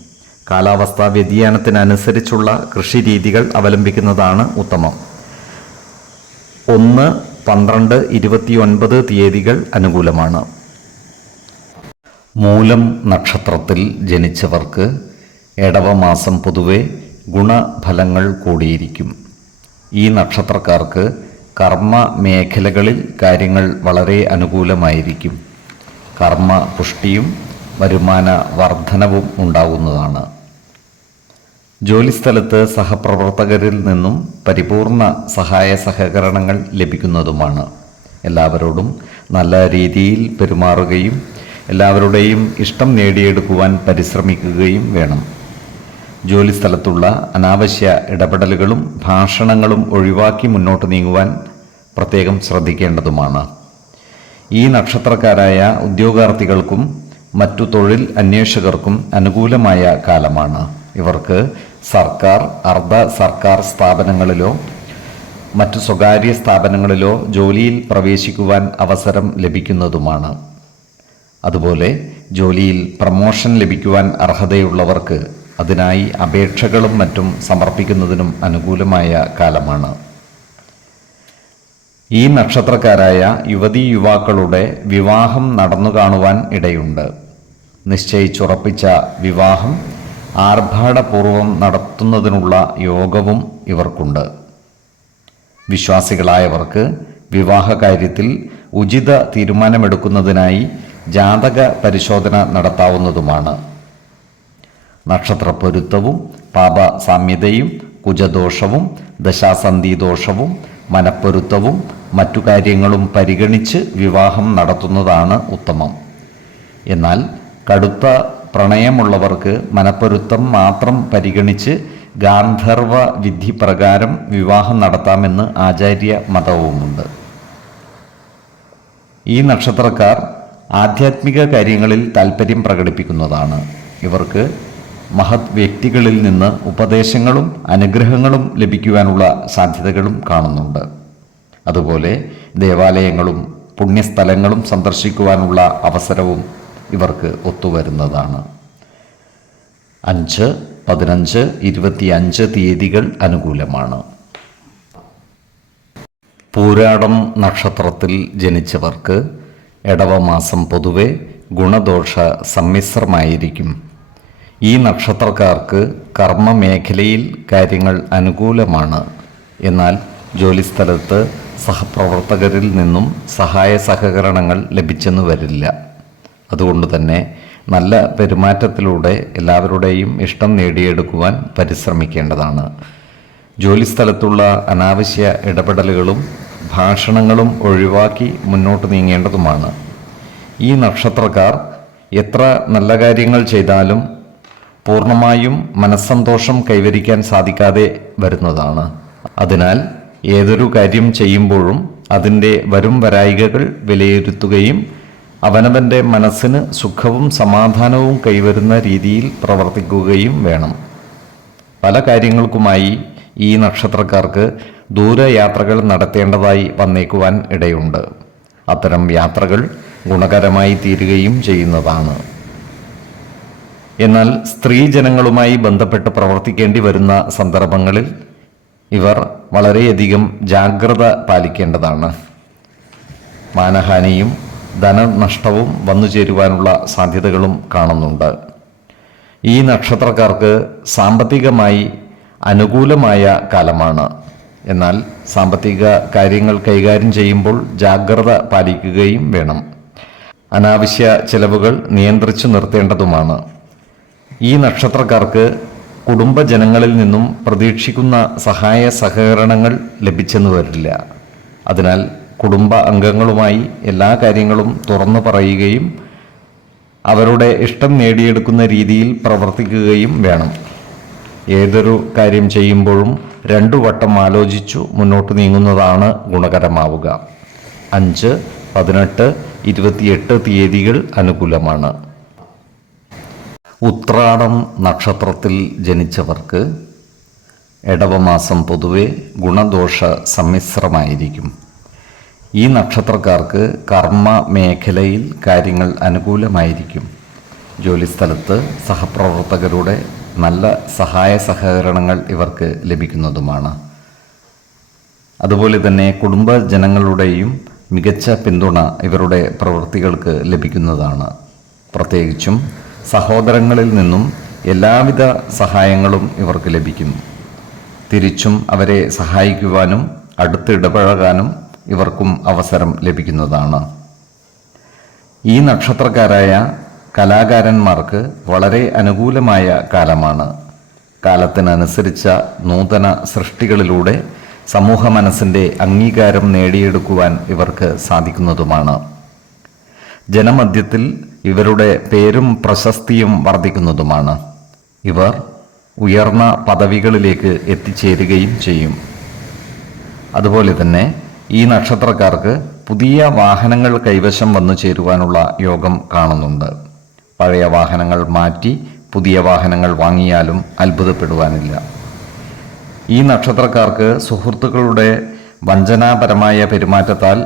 കാലാവസ്ഥാ വ്യതിയാനത്തിനനുസരിച്ചുള്ള കൃഷി രീതികൾ അവലംബിക്കുന്നതാണ് ഉത്തമം. 1, 12, 29 തീയതികൾ അനുകൂലമാണ്. മൂലം നക്ഷത്രത്തിൽ ജനിച്ചവർക്ക് ഇടവമാസം പൊതുവെ ഗുണഫലങ്ങൾ കൂടിയിരിക്കും. ഈ നക്ഷത്രക്കാർക്ക് കർമ്മ മേഖലകളിൽ കാര്യങ്ങൾ വളരെ അനുകൂലമായിരിക്കും. കർമ്മ പുഷ്ടിയും വരുമാന വർധനവും ഉണ്ടാകുന്നതാണ്. ജോലിസ്ഥലത്ത് സഹപ്രവർത്തകരിൽ നിന്നും പരിപൂർണ സഹായ സഹകരണങ്ങൾ ലഭിക്കുന്നതുമാണ്. എല്ലാവരോടും നല്ല രീതിയിൽ പെരുമാറുകയും എല്ലാവരുടെയും ഇഷ്ടം നേടിയെടുക്കുവാൻ പരിശ്രമിക്കുകയും വേണം. ജോലിസ്ഥലത്തുള്ള അനാവശ്യ ഇടപെടലുകളും ഭാഷണങ്ങളും ഒഴിവാക്കി മുന്നോട്ട് നീങ്ങുവാൻ പ്രത്യേകം ശ്രദ്ധിക്കേണ്ടതുമാണ്. ഈ നക്ഷത്രക്കാരായ ഉദ്യോഗാർത്ഥികൾക്കും മറ്റു തൊഴിൽ അന്വേഷകർക്കും അനുകൂലമായ കാലമാണ്. ഇവർക്ക് സർക്കാർ, അർദ്ധ സർക്കാർ സ്ഥാപനങ്ങളിലോ മറ്റു സ്വകാര്യ സ്ഥാപനങ്ങളിലോ ജോലിയിൽ പ്രവേശിക്കുവാൻ അവസരം ലഭിക്കുന്നതുമാണ്. അതുപോലെ ജോലിയിൽ പ്രമോഷൻ ലഭിക്കുവാൻ അർഹതയുള്ളവർക്ക് അതിനായി അപേക്ഷകളും മറ്റും സമർപ്പിക്കുന്നതിനും അനുകൂലമായ കാലമാണ്. ഈ നക്ഷത്രക്കാരായ യുവതീ യുവാക്കളുടെ വിവാഹം നടന്നു കാണുവാൻ ഇടയുണ്ട്. നിശ്ചയിച്ചുറപ്പിച്ച വിവാഹം ആർഭാടപൂർവം നടത്തുന്നതിനുള്ള യോഗവും ഇവർക്കുണ്ട്. വിശ്വാസികളായവർക്ക് വിവാഹ കാര്യത്തിൽ ഉചിത തീരുമാനമെടുക്കുന്നതിനായി ജാതക പരിശോധന നടത്താവുന്നതുമാണ്. നക്ഷത്രപ്പൊരുത്തവും പാപസാമ്യതയും കുജദോഷവും ദശാസന്ധിദോഷവും മനപ്പൊരുത്തവും മറ്റു കാര്യങ്ങളും പരിഗണിച്ച് വിവാഹം നടത്തുന്നതാണ് ഉത്തമം. എന്നാൽ കടുത്ത പ്രണയമുള്ളവർക്ക് മനപ്പൊരുത്തം മാത്രം പരിഗണിച്ച് ഗാന്ധർവ വിധി പ്രകാരം വിവാഹം നടത്താമെന്ന് ആചാര്യ മതവുമുണ്ട്. ഈ നക്ഷത്രക്കാർ ആധ്യാത്മിക കാര്യങ്ങളിൽ താൽപ്പര്യം പ്രകടിപ്പിക്കുന്നതാണ്. ഇവർക്ക് മഹത് വ്യക്തികളിൽ നിന്ന് ഉപദേശങ്ങളും അനുഗ്രഹങ്ങളും ലഭിക്കുവാനുള്ള സാധ്യതകളും കാണുന്നുണ്ട്. അതുപോലെ ദേവാലയങ്ങളും പുണ്യസ്ഥലങ്ങളും സന്ദർശിക്കുവാനുള്ള അവസരവും ഇവർക്ക് ഒത്തുവരുന്നതാണ്. 5, 15, 25 തീയതികൾ അനുകൂലമാണ്. പൂരാടം നക്ഷത്രത്തിൽ ജനിച്ചവർക്ക് ഇടവമാസം പൊതുവെ ഗുണദോഷ സമ്മിശ്രമായിരിക്കും. ഈ നക്ഷത്രക്കാർക്ക് കർമ്മമേഖലയിൽ കാര്യങ്ങൾ അനുകൂലമാണ്. എന്നാൽ ജോലിസ്ഥലത്ത് സഹപ്രവർത്തകരിൽ നിന്നും സഹായ സഹകരണങ്ങൾ ലഭിച്ചെന്ന് വരില്ല. അതുകൊണ്ട് തന്നെ നല്ല പെരുമാറ്റത്തിലൂടെ എല്ലാവരുടെയും ഇഷ്ടം നേടിയെടുക്കുവാൻ പരിശ്രമിക്കേണ്ടതാണ്. ജോലിസ്ഥലത്തുള്ള അനാവശ്യ ഇടപെടലുകളും ഭാഷണങ്ങളും ഒഴിവാക്കി മുന്നോട്ട് നീങ്ങേണ്ടതുമാണ്. ഈ നക്ഷത്രക്കാർ എത്ര നല്ല കാര്യങ്ങൾ ചെയ്താലും പൂർണ്ണമായും മനസ്സന്തോഷം കൈവരിക്കാൻ സാധിക്കാതെ വരുന്നതാണ്. അതിനാൽ ഏതൊരു കാര്യം ചെയ്യുമ്പോഴും അതിൻ്റെ വരും വരായികകൾ വിലയിരുത്തുകയും അവനവൻ്റെ മനസ്സിന് സുഖവും സമാധാനവും കൈവരുന്ന രീതിയിൽ പ്രവർത്തിക്കുകയും വേണം. പല കാര്യങ്ങൾക്കുമായി ഈ നക്ഷത്രക്കാർക്ക് ദൂരയാത്രകൾ നടത്തേണ്ടതായി വന്നേക്കുവാൻ ഇടയുണ്ട്. അത്തരം യാത്രകൾ ഗുണകരമായി തീരുകയും ചെയ്യുന്നതാണ്. എന്നാൽ സ്ത്രീജനങ്ങളുമായി ബന്ധപ്പെട്ട് പ്രവർത്തിക്കേണ്ടി വരുന്ന സന്ദർഭങ്ങളിൽ ഇവർ വളരെയധികം ജാഗ്രത പാലിക്കേണ്ടതാണ്. മാനഹാനിയും ധനനഷ്ടവും വന്നു ചേരുവാനുള്ള സാധ്യതകളും കാണുന്നുണ്ട്. ഈ നക്ഷത്രക്കാർക്ക് സാമ്പത്തികമായി അനുകൂലമായ കാലമാണ്. എന്നാൽ സാമ്പത്തിക കാര്യങ്ങൾ കൈകാര്യം ചെയ്യുമ്പോൾ ജാഗ്രത പാലിക്കുകയും വേണം. അനാവശ്യ ചെലവുകൾ നിയന്ത്രിച്ചു നിർത്തേണ്ടതുമാണ്. ഈ നക്ഷത്രക്കാർക്ക് കുടുംബജനങ്ങളിൽ നിന്നും പ്രതീക്ഷിക്കുന്ന സഹായ സഹകരണങ്ങൾ ലഭിച്ചെന്ന് വരില്ല. അതിനാൽ കുടുംബ അംഗങ്ങളുമായി എല്ലാ കാര്യങ്ങളും തുറന്നു പറയുകയും അവരുടെ ഇഷ്ടം നേടിയെടുക്കുന്ന രീതിയിൽ പ്രവർത്തിക്കുകയും വേണം. ഏതൊരു കാര്യം ചെയ്യുമ്പോഴും 2 വട്ടം ആലോചിച്ചു മുന്നോട്ട് നീങ്ങുന്നതാണ് ഗുണകരമാവുക. 5, 18, 28 തീയതികൾ അനുകൂലമാണ്. ഉത്രാടം നക്ഷത്രത്തിൽ ജനിച്ചവർക്ക് ഇടവമാസം പൊതുവെ ഗുണദോഷ സമ്മിശ്രമായിരിക്കും. ഈ നക്ഷത്രക്കാർക്ക് കർമ്മ മേഖലയിൽ കാര്യങ്ങൾ അനുകൂലമായിരിക്കും. ജോലിസ്ഥലത്ത് സഹപ്രവർത്തകരുടെ നല്ല സഹായ സഹകരണങ്ങൾ ഇവർക്ക് ലഭിക്കുന്നതുമാണ്. അതുപോലെ തന്നെ കുടുംബജനങ്ങളുടെയും മികച്ച പിന്തുണ ഇവരുടെ പ്രവൃത്തികൾക്ക് ലഭിക്കുന്നതാണ്. പ്രത്യേകിച്ചും സഹോദരങ്ങളിൽ നിന്നും എല്ലാവിധ സഹായങ്ങളും ഇവർക്ക് ലഭിക്കും. തിരിച്ചും അവരെ സഹായിക്കുവാനും അടുത്തിടപഴകാനും ഇവർക്കും അവസരം ലഭിക്കുന്നതാണ്. ഈ നക്ഷത്രക്കാരായ കലാകാരന്മാർക്ക് വളരെ അനുകൂലമായ കാലമാണ്. കാലത്തിനനുസരിച്ച നൂതന സൃഷ്ടികളിലൂടെ സമൂഹ മനസ്സിൻ്റെ അംഗീകാരം നേടിയെടുക്കുവാൻ ഇവർക്ക് സാധിക്കുന്നതുമാണ്. ജനമധ്യത്തിൽ ഇവരുടെ പേരും പ്രശസ്തിയും വർദ്ധിക്കുന്നതുമാണ്. ഇവർ ഉയർന്ന പദവികളിലേക്ക് എത്തിച്ചേരുകയും ചെയ്യും. അതുപോലെ തന്നെ ഈ നക്ഷത്രക്കാർക്ക് പുതിയ വാഹനങ്ങൾ കൈവശം വന്നു ചേരുവാനുള്ള യോഗം കാണുന്നുണ്ട്. പഴയ വാഹനങ്ങൾ മാറ്റി പുതിയ വാഹനങ്ങൾ വാങ്ങിയാലും അത്ഭുതപ്പെടുവാനില്ല. ഈ നക്ഷത്രക്കാർക്ക് സുഹൃത്തുക്കളുടെ വഞ്ചനാപരമായ പെരുമാറ്റത്താൽ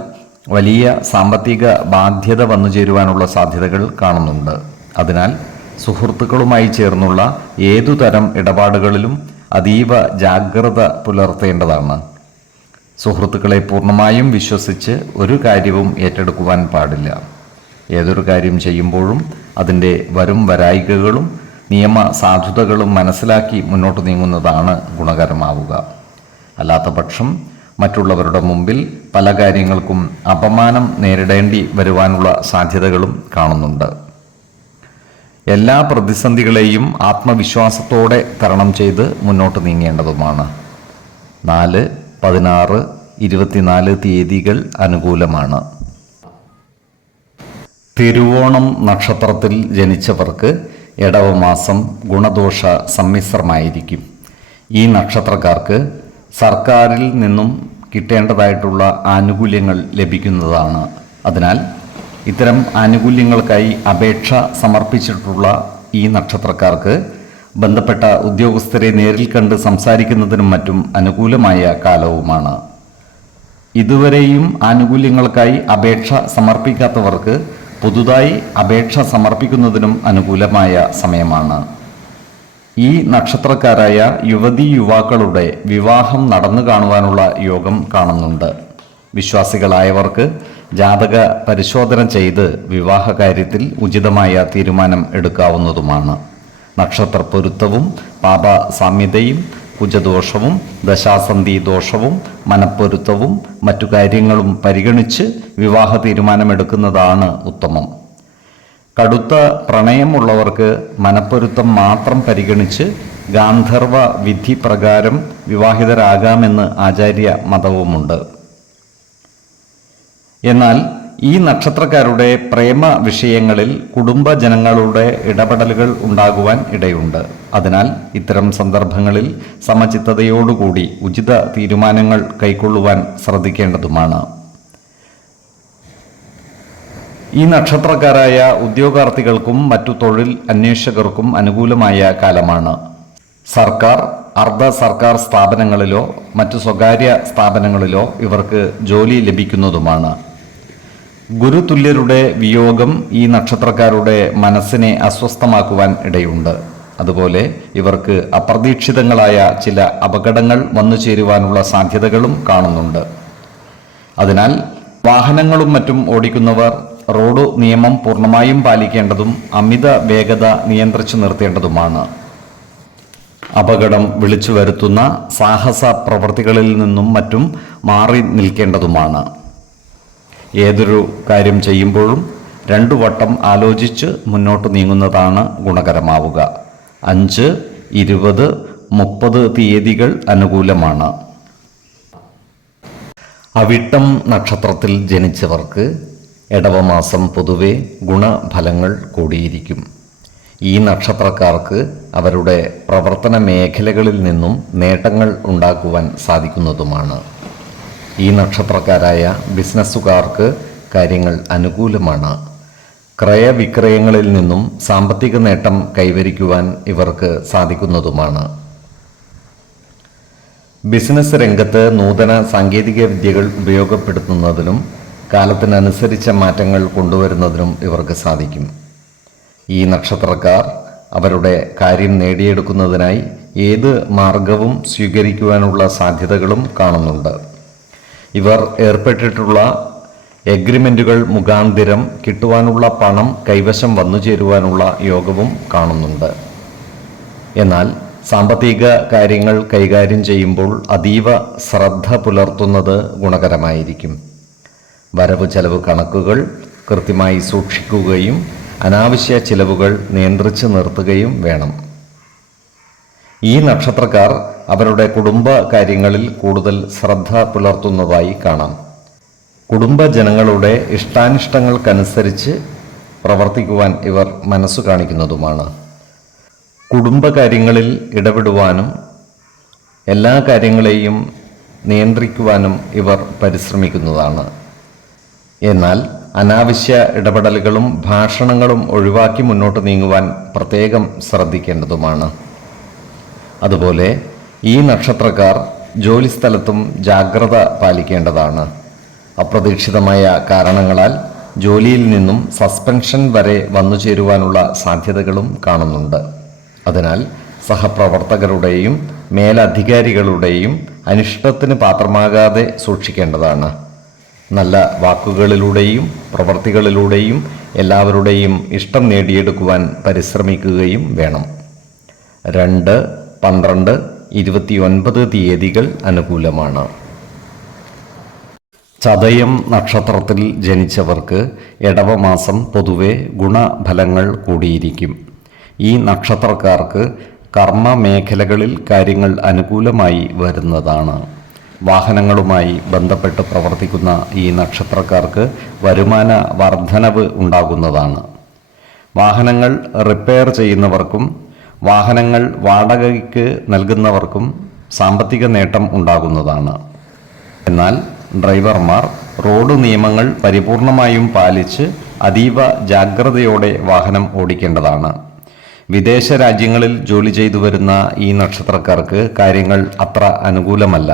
വലിയ സാമ്പത്തിക ബാധ്യത വന്നു ചേരുവാനുള്ള സാധ്യതകൾ കാണുന്നുണ്ട്. അതിനാൽ സുഹൃത്തുക്കളുമായി ചേർന്നുള്ള ഏതുതരം ഇടപാടുകളിലും അതീവ ജാഗ്രത പുലർത്തേണ്ടതാണ്. സുഹൃത്തുക്കളെ പൂർണ്ണമായും വിശ്വസിച്ച് ഒരു കാര്യവും ഏറ്റെടുക്കുവാൻ പാടില്ല. ഏതൊരു കാര്യം ചെയ്യുമ്പോഴും അതിൻ്റെ വരും വരായികകളും നിയമ സാധുതകളും മനസ്സിലാക്കി മുന്നോട്ട് നീങ്ങുന്നതാണ് ഗുണകരമാവുക. അല്ലാത്തപക്ഷം മറ്റുള്ളവരുടെ മുമ്പിൽ പല കാര്യങ്ങൾക്കും അപമാനം നേരിടേണ്ടി വരുവാനുള്ള സാധ്യതകളും കാണുന്നുണ്ട്. എല്ലാ പ്രതിസന്ധികളെയും ആത്മവിശ്വാസത്തോടെ തരണം ചെയ്ത് മുന്നോട്ട് നീങ്ങേണ്ടതുമാണ്. 4, 16, 24 തീയതികൾ അനുകൂലമാണ്. തിരുവോണം നക്ഷത്രത്തിൽ ജനിച്ചവർക്ക് ഇടവമാസം ഗുണദോഷ സമ്മിശ്രമായിരിക്കും. ഈ നക്ഷത്രക്കാർക്ക് സർക്കാരിൽ നിന്നും കിട്ടേണ്ടതായിട്ടുള്ള ആനുകൂല്യങ്ങൾ ലഭിക്കുന്നതാണ്. അതിനാൽ ഇത്തരം ആനുകൂല്യങ്ങൾക്കായി അപേക്ഷ സമർപ്പിച്ചിട്ടുള്ള ഈ നക്ഷത്രക്കാർക്ക് ബന്ധപ്പെട്ട ഉദ്യോഗസ്ഥരെ നേരിൽ കണ്ട് സംസാരിക്കുന്നതിനും മറ്റും അനുകൂലമായ കാലവുമാണ്. ഇതുവരെയും ആനുകൂല്യങ്ങൾക്കായി അപേക്ഷ സമർപ്പിക്കാത്തവർക്ക് പുതുതായി അപേക്ഷ സമർപ്പിക്കുന്നതിനും അനുകൂലമായ സമയമാണ്. ഈ നക്ഷത്രക്കാരായ യുവതീ യുവാക്കളുടെ വിവാഹം നടന്നു കാണുവാനുള്ള യോഗം കാണുന്നുണ്ട്. വിശ്വാസികളായവർക്ക് ജാതക പരിശോധന ചെയ്ത് വിവാഹ കാര്യത്തിൽ ഉചിതമായ തീരുമാനം എടുക്കാവുന്നതുമാണ്. നക്ഷത്ര പൊരുത്തവും പാപ സാമ്യതയും കുജദോഷവും ദശാസന്ധി ദോഷവും മനപ്പൊരുത്തവും മറ്റു കാര്യങ്ങളും പരിഗണിച്ച് വിവാഹ തീരുമാനമെടുക്കുന്നതാണ് ഉത്തമം. കടുത്ത പ്രണയമുള്ളവർക്ക് മനപ്പൊരുത്തം മാത്രം പരിഗണിച്ച് ഗാന്ധർവ വിധി പ്രകാരം വിവാഹിതരാകാമെന്ന് ആചാര്യ മതവുമുണ്ട്. എന്നാൽ ഈ നക്ഷത്രക്കാരുടെ പ്രേമ വിഷയങ്ങളിൽ കുടുംബജനങ്ങളുടെ ഇടപെടലുകൾ ഉണ്ടാകുവാൻ ഇടയുണ്ട്. അതിനാൽ ഇത്തരം സന്ദർഭങ്ങളിൽ സമചിത്തതയോടുകൂടി ഉചിത തീരുമാനങ്ങൾ കൈക്കൊള്ളുവാൻ ശ്രദ്ധിക്കേണ്ടതുമാണ്. ഈ നക്ഷത്രക്കാരായ ഉദ്യോഗാർത്ഥികൾക്കും മറ്റു തൊഴിൽ അന്വേഷകർക്കും അനുകൂലമായ കാലമാണ്. സർക്കാർ, അർദ്ധ സർക്കാർ സ്ഥാപനങ്ങളിലോ മറ്റു സ്വകാര്യ സ്ഥാപനങ്ങളിലോ ഇവർക്ക് ജോലി ലഭിക്കുന്നതുമാണ്. ഗുരുതുല്യരുടെ വിയോഗം ഈ നക്ഷത്രക്കാരുടെ മനസ്സിനെ അസ്വസ്ഥമാക്കുവാൻ ഇടയുണ്ട്. അതുപോലെ ഇവർക്ക് അപ്രതീക്ഷിതങ്ങളായ ചില അപകടങ്ങൾ വന്നു ചേരുവാനുള്ള സാധ്യതകളും കാണുന്നുണ്ട്. അതിനാൽ വാഹനങ്ങളും മറ്റും ഓടിക്കുന്നവർ റോഡ് നിയമം പൂർണ്ണമായും പാലിക്കേണ്ടതും അമിത വേഗത നിയന്ത്രിച്ചു നിർത്തേണ്ടതുമാണ്. അപകടം വിളിച്ചു വരുത്തുന്ന സാഹസ പ്രവൃത്തികളിൽ നിന്നും മറ്റും മാറി നിൽക്കേണ്ടതുമാണ്. ഏതൊരു കാര്യം ചെയ്യുമ്പോഴും 2 വട്ടം ആലോചിച്ച് മുന്നോട്ട് നീങ്ങുന്നതാണ് ഗുണകരമാവുക. 5, 20, 30 തീയതികൾ അനുകൂലമാണ്. അവിട്ടം നക്ഷത്രത്തിൽ ജനിച്ചവർക്ക് ഇടവമാസം പൊതുവെ ഗുണഫലങ്ങൾ കൂടിയിരിക്കും. ഈ നക്ഷത്രക്കാർക്ക് അവരുടെ പ്രവർത്തന മേഖലകളിൽ നിന്നും നേട്ടങ്ങൾ ഉണ്ടാക്കുവാൻ സാധിക്കുന്നതുമാണ്. ഈ നക്ഷത്രക്കാരായ ബിസിനസ്സുകാർക്ക് കാര്യങ്ങൾ അനുകൂലമാണ്. ക്രയവിക്രയങ്ങളിൽ നിന്നും സാമ്പത്തിക നേട്ടം കൈവരിക്കുവാൻ ഇവർക്ക് സാധിക്കുന്നതുമാണ്. ബിസിനസ് രംഗത്ത് നൂതന സാങ്കേതിക വിദ്യകൾ ഉപയോഗപ്പെടുത്തുന്നതിനും കാലത്തിനനുസരിച്ച മാറ്റങ്ങൾ കൊണ്ടുവരുന്നതിനും ഇവർക്ക് സാധിക്കും. ഈ നക്ഷത്രക്കാർ അവരുടെ കാര്യം നേടിയെടുക്കുന്നതിനായി ഏത് മാർഗവും സ്വീകരിക്കുവാനുള്ള സാധ്യതകളും കാണുന്നുണ്ട്. ഇവർ ഏർപ്പെട്ടിട്ടുള്ള എഗ്രിമെൻറ്റുകൾ മുഖാന്തിരം കിട്ടുവാനുള്ള പണം കൈവശം വന്നു ചേരുവാനുള്ള യോഗവും കാണുന്നുണ്ട്. എന്നാൽ സാമ്പത്തിക കാര്യങ്ങൾ കൈകാര്യം ചെയ്യുമ്പോൾ അതീവ ശ്രദ്ധ പുലർത്തുന്നത് ഗുണകരമായിരിക്കും. വരവ് ചെലവ് കണക്കുകൾ കൃത്യമായി സൂക്ഷിക്കുകയും അനാവശ്യ ചിലവുകൾ നിയന്ത്രിച്ച് നിർത്തുകയും വേണം. ഈ നക്ഷത്രക്കാർ അവരുടെ കുടുംബ കാര്യങ്ങളിൽ കൂടുതൽ ശ്രദ്ധ പുലർത്തുന്നതായി കാണാം. കുടുംബജനങ്ങളുടെ ഇഷ്ടാനിഷ്ടങ്ങൾക്കനുസരിച്ച് പ്രവർത്തിക്കുവാൻ ഇവർ മനസ്സു കാണിക്കുന്നതുമാണ്. കുടുംബകാര്യങ്ങളിൽ ഇടപെടുവാനും എല്ലാ കാര്യങ്ങളെയും നിയന്ത്രിക്കുവാനും ഇവർ പരിശ്രമിക്കുന്നതാണ്. എന്നാൽ അനാവശ്യ ഇടപെടലുകളും ഭാഷണങ്ങളും ഒഴിവാക്കി മുന്നോട്ട് നീങ്ങുവാൻ പ്രത്യേകം ശ്രദ്ധിക്കേണ്ടതുമാണ്. അതുപോലെ ഈ നക്ഷത്രക്കാർ ജോലിസ്ഥലത്തും ജാഗ്രത പാലിക്കേണ്ടതാണ്. അപ്രതീക്ഷിതമായ കാരണങ്ങളാൽ ജോലിയിൽ നിന്നും സസ്പെൻഷൻ വരെ വന്നു ചേരുവാനുള്ള സാധ്യതകളും കാണുന്നുണ്ട്. അതിനാൽ സഹപ്രവർത്തകരുടെയും മേലധികാരികളുടെയും അനിഷ്ടത്തിന് പാത്രമാകാതെ സൂക്ഷിക്കേണ്ടതാണ്. നല്ല വാക്കുകളിലൂടെയും പ്രവൃത്തികളിലൂടെയും എല്ലാവരുടെയും ഇഷ്ടം നേടിയെടുക്കുവാൻ പരിശ്രമിക്കുകയും വേണം. 2, 12, 29 തീയതികൾ അനുകൂലമാണ്. ചതയം നക്ഷത്രത്തിൽ ജനിച്ചവർക്ക് ഇടവമാസം പൊതുവെ ഗുണഫലങ്ങൾ കൂടിയിരിക്കും. ഈ നക്ഷത്രക്കാർക്ക് കർമ്മ മേഖലകളിൽ കാര്യങ്ങൾ അനുകൂലമായി വരുന്നതാണ്. വാഹനങ്ങളുമായി ബന്ധപ്പെട്ട് പ്രവർത്തിക്കുന്ന ഈ നക്ഷത്രക്കാർക്ക് വരുമാന വർധനവ് ഉണ്ടാകുന്നതാണ്. വാഹനങ്ങൾ റിപ്പയർ ചെയ്യുന്നവർക്കും വാഹനങ്ങൾ വാടകയ്ക്ക് നൽകുന്നവർക്കും സാമ്പത്തിക നേട്ടം ഉണ്ടാകുന്നതാണ്. എന്നാൽ ഡ്രൈവർമാർ റോഡ് നിയമങ്ങൾ പരിപൂർണമായും പാലിച്ച് അതീവ ജാഗ്രതയോടെ വാഹനം ഓടിക്കേണ്ടതാണ്. വിദേശ രാജ്യങ്ങളിൽ ജോലി ചെയ്തു വരുന്ന ഈ നക്ഷത്രക്കാർക്ക് കാര്യങ്ങൾ അത്ര അനുകൂലമല്ല.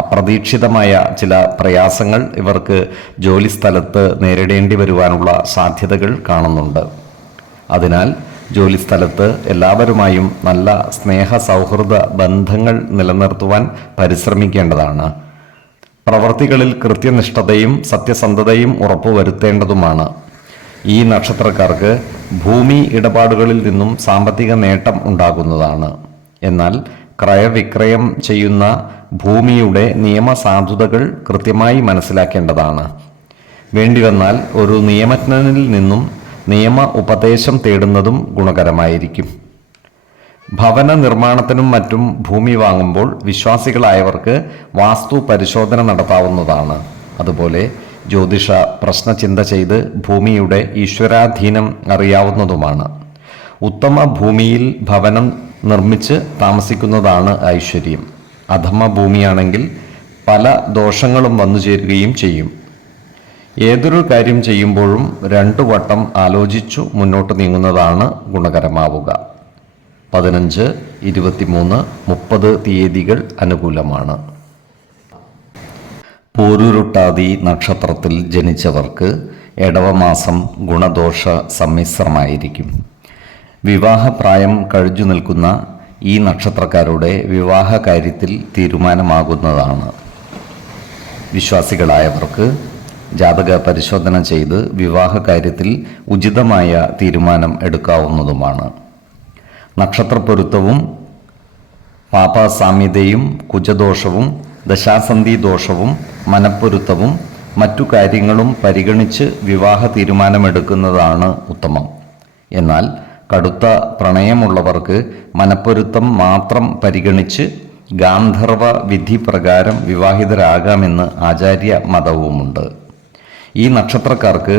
അപ്രതീക്ഷിതമായ ചില പ്രയാസങ്ങൾ ഇവർക്ക് ജോലി സ്ഥലത്ത് നേരിടേണ്ടി വരുവാനുള്ള സാധ്യതകൾ കാണുന്നുണ്ട്. അതിനാൽ ജോലിസ്ഥലത്ത് എല്ലാവരുമായും നല്ല സ്നേഹ സൗഹൃദ ബന്ധങ്ങൾ നിലനിർത്തുവാൻ പരിശ്രമിക്കേണ്ടതാണ്. പ്രവർത്തികളിൽ കൃത്യനിഷ്ഠതയും സത്യസന്ധതയും ഉറപ്പുവരുത്തേണ്ടതുമാണ്. ഈ നക്ഷത്രക്കാർക്ക് ഭൂമി ഇടപാടുകളിൽ നിന്നും സാമ്പത്തിക നേട്ടം ഉണ്ടാകുന്നതാണ്. എന്നാൽ ക്രയവിക്രയം ചെയ്യുന്ന ഭൂമിയുടെ നിയമസാധുതകൾ കൃത്യമായി മനസ്സിലാക്കേണ്ടതാണ്. വേണ്ടിവന്നാൽ ഒരു നിയമജ്ഞനിൽ നിന്നും നിയമ ഉപദേശം തേടുന്നതും ഗുണകരമായിരിക്കും. ഭവന നിർമ്മാണത്തിനും മറ്റും ഭൂമി വാങ്ങുമ്പോൾ വിശ്വാസികളായവർക്ക് വാസ്തു പരിശോധന നടത്താവുന്നതാണ്. അതുപോലെ ജ്യോതിഷ പ്രശ്നചിന്ത ചെയ്ത് ഭൂമിയുടെ ഈശ്വരാധീനം അറിയാവുന്നതുമാണ്. ഉത്തമ ഭൂമിയിൽ ഭവനം നിർമ്മിച്ച് താമസിക്കുന്നതാണ് ഐശ്വര്യം. അധമ ഭൂമിയാണെങ്കിൽ പല ദോഷങ്ങളും വന്നു ചേരുകയും ചെയ്യും. ഏതൊരു കാര്യം ചെയ്യുമ്പോഴും 2 വട്ടം ആലോചിച്ചു മുന്നോട്ട് നീങ്ങുന്നതാണ് ഗുണകരമാവുക. 15, 23, 30 തീയതികൾ അനുകൂലമാണ്. പൂരുരുട്ടാതി നക്ഷത്രത്തിൽ ജനിച്ചവർക്ക് ഇടവമാസം ഗുണദോഷ സമ്മിശ്രമായിരിക്കും. വിവാഹപ്രായം കഴിഞ്ഞു നിൽക്കുന്ന ഈ നക്ഷത്രക്കാരുടെ വിവാഹ കാര്യത്തിൽ തീരുമാനമാകുന്നതാണ്. വിശ്വാസികളായവർക്ക് ജാതക പരിശോധന ചെയ്ത് വിവാഹ കാര്യത്തിൽ ഉചിതമായ തീരുമാനം എടുക്കാവുന്നതുമാണ്. നക്ഷത്രപ്പൊരുത്തവും പാപസാമ്യതയും കുജദോഷവും ദശാസന്ധി ദോഷവും മനപ്പൊരുത്തവും മറ്റു കാര്യങ്ങളും പരിഗണിച്ച് വിവാഹ തീരുമാനമെടുക്കുന്നതാണ് ഉത്തമം. എന്നാൽ കടുത്ത പ്രണയമുള്ളവർക്ക് മനപ്പൊരുത്തം മാത്രം പരിഗണിച്ച് ഗാന്ധർവ വിധി പ്രകാരം വിവാഹിതരാകാമെന്ന് ആചാര്യ മതവുമുണ്ട്. ഈ നക്ഷത്രക്കാർക്ക്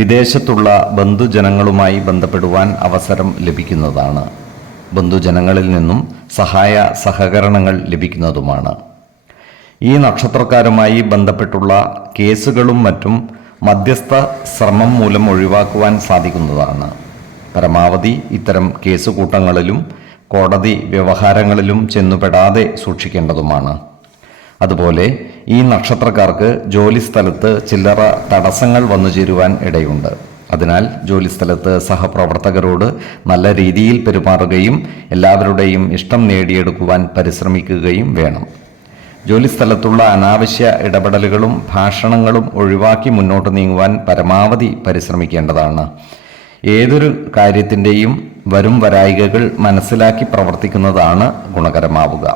വിദേശത്തുള്ള ബന്ധുജനങ്ങളുമായി ബന്ധപ്പെടുവാൻ അവസരം ലഭിക്കുന്നതാണ്. ബന്ധുജനങ്ങളിൽ നിന്നും സഹായ സഹകരണങ്ങൾ ലഭിക്കുന്നതുമാണ്. ഈ നക്ഷത്രക്കാരുമായി ബന്ധപ്പെട്ടുള്ള കേസുകളും മറ്റും മധ്യസ്ഥ ശ്രമം മൂലം ഒഴിവാക്കുവാൻ സാധിക്കുന്നതാണ്. പരമാവധി ഇത്തരം കേസുകൂട്ടങ്ങളിലും കോടതി വ്യവഹാരങ്ങളിലും ചെന്നുപെടാതെ സൂക്ഷിക്കേണ്ടതുമാണ്. അതുപോലെ ഈ നക്ഷത്രക്കാർക്ക് ജോലിസ്ഥലത്ത് ചില്ലറ തടസ്സങ്ങൾ വന്നു ചേരുവാൻ ഇടയുണ്ട്. അതിനാൽ ജോലിസ്ഥലത്ത് സഹപ്രവർത്തകരോട് നല്ല രീതിയിൽ പെരുമാറുകയും എല്ലാവരുടെയും ഇഷ്ടം നേടിയെടുക്കുവാൻ പരിശ്രമിക്കുകയും വേണം. ജോലിസ്ഥലത്തുള്ള അനാവശ്യ ഇടപെടലുകളും ഭാഷണങ്ങളും ഒഴിവാക്കി മുന്നോട്ട് നീങ്ങുവാൻ പരമാവധി പരിശ്രമിക്കേണ്ടതാണ്. ഏതൊരു കാര്യത്തിൻ്റെയും വരും വരായികകൾ മനസ്സിലാക്കി പ്രവർത്തിക്കുന്നതാണ് ഗുണകരമാവുക.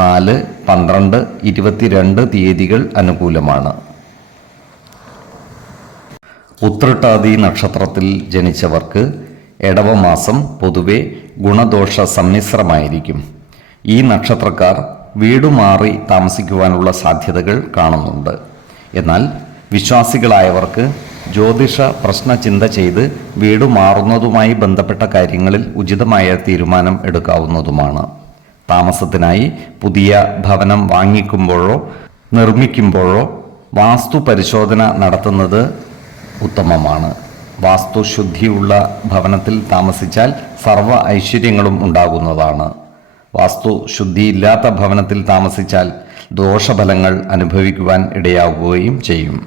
4, 12, 22 തീയതികൾ അനുകൂലമാണ്. ഉത്രട്ടാതി നക്ഷത്രത്തിൽ ജനിച്ചവർക്ക് ഇടവമാസം പൊതുവെ ഗുണദോഷ സമ്മിശ്രമായിരിക്കും. ഈ നക്ഷത്രക്കാർ വീടുമാറി താമസിക്കുവാനുള്ള സാധ്യതകൾ കാണുന്നുണ്ട്. എന്നാൽ വിശ്വാസികളായവർക്ക് ജ്യോതിഷ പ്രശ്നചിന്ത ചെയ്ത് വീട് മാറുന്നതുമായി ബന്ധപ്പെട്ട കാര്യങ്ങളിൽ ഉചിതമായ തീരുമാനം എടുക്കാവുന്നതുമാണ്. താമസത്തിനായി പുതിയ ഭവനം വാങ്ങിക്കുമ്പോഴോ നിർമ്മിക്കുമ്പോഴോ വാസ്തു പരിശോധന നടത്തുന്നത് ഉത്തമമാണ്. വാസ്തുശുദ്ധിയുള്ള ഭവനത്തിൽ താമസിച്ചാൽ സർവ്വ ഐശ്വര്യങ്ങളും ഉണ്ടാകുന്നതാണ്. വാസ്തുശുദ്ധിയില്ലാത്ത ഭവനത്തിൽ താമസിച്ചാൽ ദോഷഫലങ്ങൾ അനുഭവിക്കുവാൻ ഇടയാവുകയും ചെയ്യും.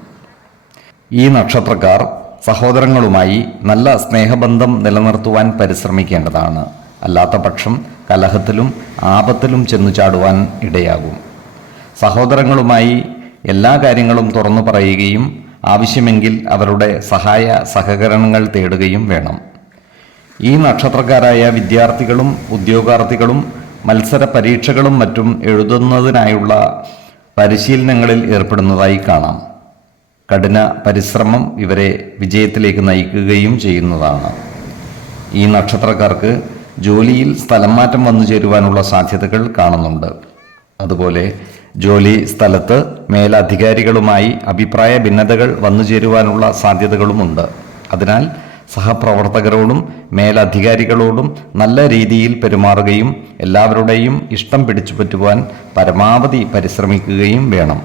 ഈ നക്ഷത്രക്കാർ സഹോദരങ്ങളുമായി നല്ല സ്നേഹബന്ധം നിലനിർത്തുവാൻ പരിശ്രമിക്കേണ്ടതാണ്. അല്ലാത്ത പക്ഷം കലഹത്തിലും ആപത്തിലും ചെന്നു ചാടുവാൻ ഇടയാകും. സഹോദരങ്ങളുമായി എല്ലാ കാര്യങ്ങളും തുറന്നു പറയുകയും ആവശ്യമെങ്കിൽ അവരുടെ സഹായ സഹകരണങ്ങൾ തേടുകയും വേണം. ഈ നക്ഷത്രക്കാരായ വിദ്യാർത്ഥികളും ഉദ്യോഗാർത്ഥികളും മത്സര പരീക്ഷകളും മറ്റും എഴുതുന്നതിനായുള്ള പരിശീലനങ്ങളിൽ ഏർപ്പെടുന്നതായി കാണാം. കഠിന പരിശ്രമം ഇവരെ വിജയത്തിലേക്ക് നയിക്കുകയും ചെയ്യുന്നതാണ്. ഈ നക്ഷത്രക്കാർക്ക് ജോലിയിൽ സ്ഥലം മാറ്റം വന്നു ചേരുവാനുള്ള സാധ്യതകൾ കാണുന്നുണ്ട്. അതുപോലെ ജോലി സ്ഥലത്ത് മേലധികാരികളുമായി അഭിപ്രായ ഭിന്നതകൾ വന്നുചേരുവാനുള്ള സാധ്യതകളുമുണ്ട്. അതിനാൽ സഹപ്രവർത്തകരോടും മേലധികാരികളോടും നല്ല രീതിയിൽ പെരുമാറുകയും എല്ലാവരുടെയും ഇഷ്ടം പിടിച്ചുപറ്റുവാൻ പരമാവധി പരിശ്രമിക്കുകയും വേണം.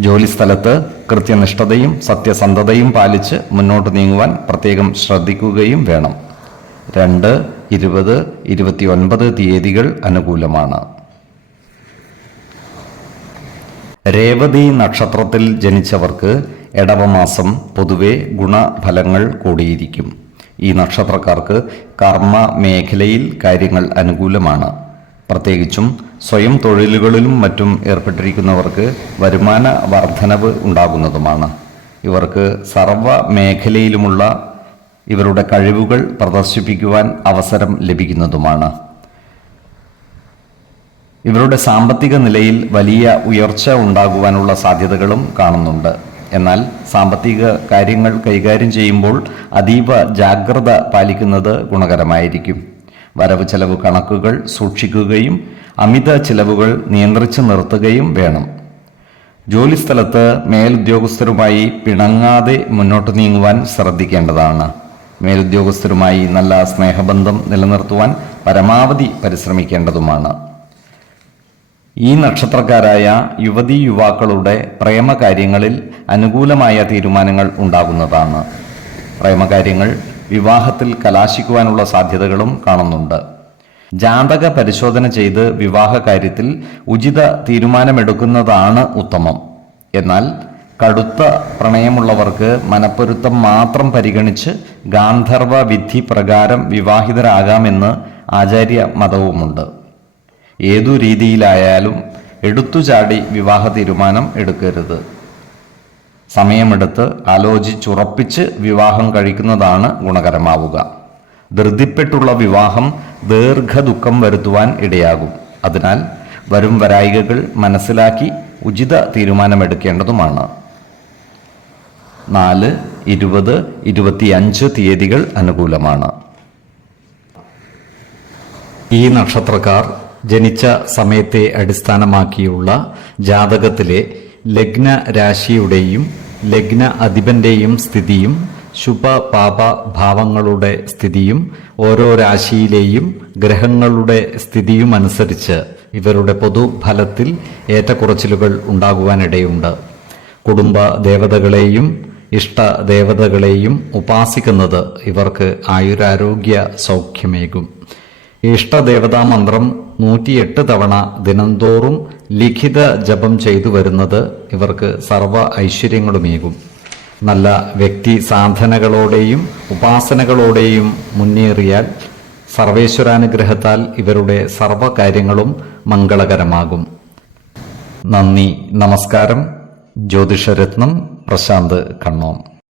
ജോലിസ്ഥലത്ത് കൃത്യനിഷ്ഠതയും സത്യസന്ധതയും പാലിച്ച് മുന്നോട്ട് നീങ്ങുവാൻ പ്രത്യേകം ശ്രദ്ധിക്കുകയും വേണം. 2, 20, 29 തീയതികൾ അനുകൂലമാണ്. രേവതി നക്ഷത്രത്തിൽ ജനിച്ചവർക്ക് ഇടവമാസം പൊതുവെ ഗുണഫലങ്ങൾ കൂടിയിരിക്കും. ഈ നക്ഷത്രക്കാർക്ക് കർമ്മ മേഖലയിൽ കാര്യങ്ങൾ അനുകൂലമാണ്. പ്രത്യേകിച്ചും സ്വയം തൊഴിലുകളിലും മറ്റും ഏർപ്പെട്ടിരിക്കുന്നവർക്ക് വരുമാന വർധനവ് ഉണ്ടാകുന്നതുമാണ്. ഇവർക്ക് സർവ മേഖലയിലുമുള്ള ഇവരുടെ കഴിവുകൾ പ്രദർശിപ്പിക്കുവാൻ അവസരം ലഭിക്കുന്നതുമാണ്. ഇവരുടെ സാമ്പത്തിക നിലയിൽ വലിയ ഉയർച്ച ഉണ്ടാകുവാനുള്ള സാധ്യതകളും കാണുന്നുണ്ട്. എന്നാൽ സാമ്പത്തിക കാര്യങ്ങൾ കൈകാര്യം ചെയ്യുമ്പോൾ അതീവ ജാഗ്രത പാലിക്കുന്നത് ഗുണകരമായിരിക്കും. വരവ് ചെലവ് കണക്കുകൾ സൂക്ഷിക്കുകയും അമിത ചിലവുകൾ നിയന്ത്രിച്ചു നിർത്തുകയും വേണം. ജോലിസ്ഥലത്ത് മേലുദ്യോഗസ്ഥരുമായി പിണങ്ങാതെ മുന്നോട്ട് നീങ്ങുവാൻ ശ്രദ്ധിക്കേണ്ടതാണ്. മേലുദ്യോഗസ്ഥരുമായി നല്ല സ്നേഹബന്ധം നിലനിർത്തുവാൻ പരമാവധി പരിശ്രമിക്കേണ്ടതുമാണ്. ഈ നക്ഷത്രക്കാരായ യുവതീ യുവാക്കളുടെ പ്രേമകാര്യങ്ങളിൽ അനുകൂലമായ തീരുമാനങ്ങൾ ഉണ്ടാകുന്നതാണ്. പ്രേമകാര്യങ്ങൾ വിവാഹത്തിൽ കലാശിക്കുവാനുള്ള സാധ്യതകളും കാണുന്നുണ്ട്. ജാതക പരിശോധന ചെയ്ത് വിവാഹ കാര്യത്തിൽ ഉചിത തീരുമാനമെടുക്കുന്നതാണ് ഉത്തമം. എന്നാൽ കടുത്ത പ്രണയമുള്ളവർക്ക് മനപ്പൊരുത്തം മാത്രം പരിഗണിച്ച് ഗാന്ധർവ വിധി പ്രകാരം വിവാഹിതരാകാമെന്ന് ആചാര്യ മതവുമുണ്ട്. ഏതു രീതിയിലായാലും എടുത്തുചാടി വിവാഹ തീരുമാനം എടുക്കരുത്. സമയമെടുത്ത് ആലോചിച്ചുറപ്പിച്ച് വിവാഹം കഴിക്കുന്നതാണ് ഗുണകരമാവുക. ധൃതിപ്പെട്ടുള്ള വിവാഹം ദീർഘദുഃഖം വരുത്തുവാൻ ഇടയാകും. അതിനാൽ വരും വരായികകൾ മനസ്സിലാക്കി ഉചിത തീരുമാനമെടുക്കേണ്ടതുമാണ്. 4, 20, 25 തീയതികൾ അനുകൂലമാണ്. ഈ നക്ഷത്രക്കാർ ജനിച്ച സമയത്തെ അടിസ്ഥാനമാക്കിയുള്ള ജാതകത്തിലെ ലഗ്ന രാശിയുടെയും ലഗ്ന അധിപന്റെയും സ്ഥിതിയും ശുഭ പാപ ഭാവങ്ങളുടെ സ്ഥിതിയും ഓരോ രാശിയിലെയും ഗ്രഹങ്ങളുടെ സ്ഥിതിയും അനുസരിച്ച് ഇവരുടെ പൊതുഫലത്തിൽ ഏറ്റക്കുറച്ചിലുകൾ ഉണ്ടാകുവാനിടയുണ്ട്. കുടുംബ ദേവതകളെയും ഇഷ്ട ദേവതകളെയും ഉപാസിക്കുന്നത് ഇവർക്ക് ആയുരാരോഗ്യ സൗഖ്യമേകും. ഇഷ്ടദേവതാ മന്ത്രം 108 തവണ ദിനംതോറും ലിഖിത ജപം ചെയ്തു വരുന്നത് ഇവർക്ക് സർവ ഐശ്വര്യങ്ങളുമേകും. നല്ല വ്യക്തി സാധനകളോടെയും ഉപാസനകളോടെയും മുന്നേറിയാൽ സർവേശ്വരാനുഗ്രഹത്താൽ ഇവരുടെ സർവകാര്യങ്ങളും മംഗളകരമാകും. നന്ദി, നമസ്കാരം. ജ്യോതിഷരത്നം പ്രശാന്ത് കണ്ണോം.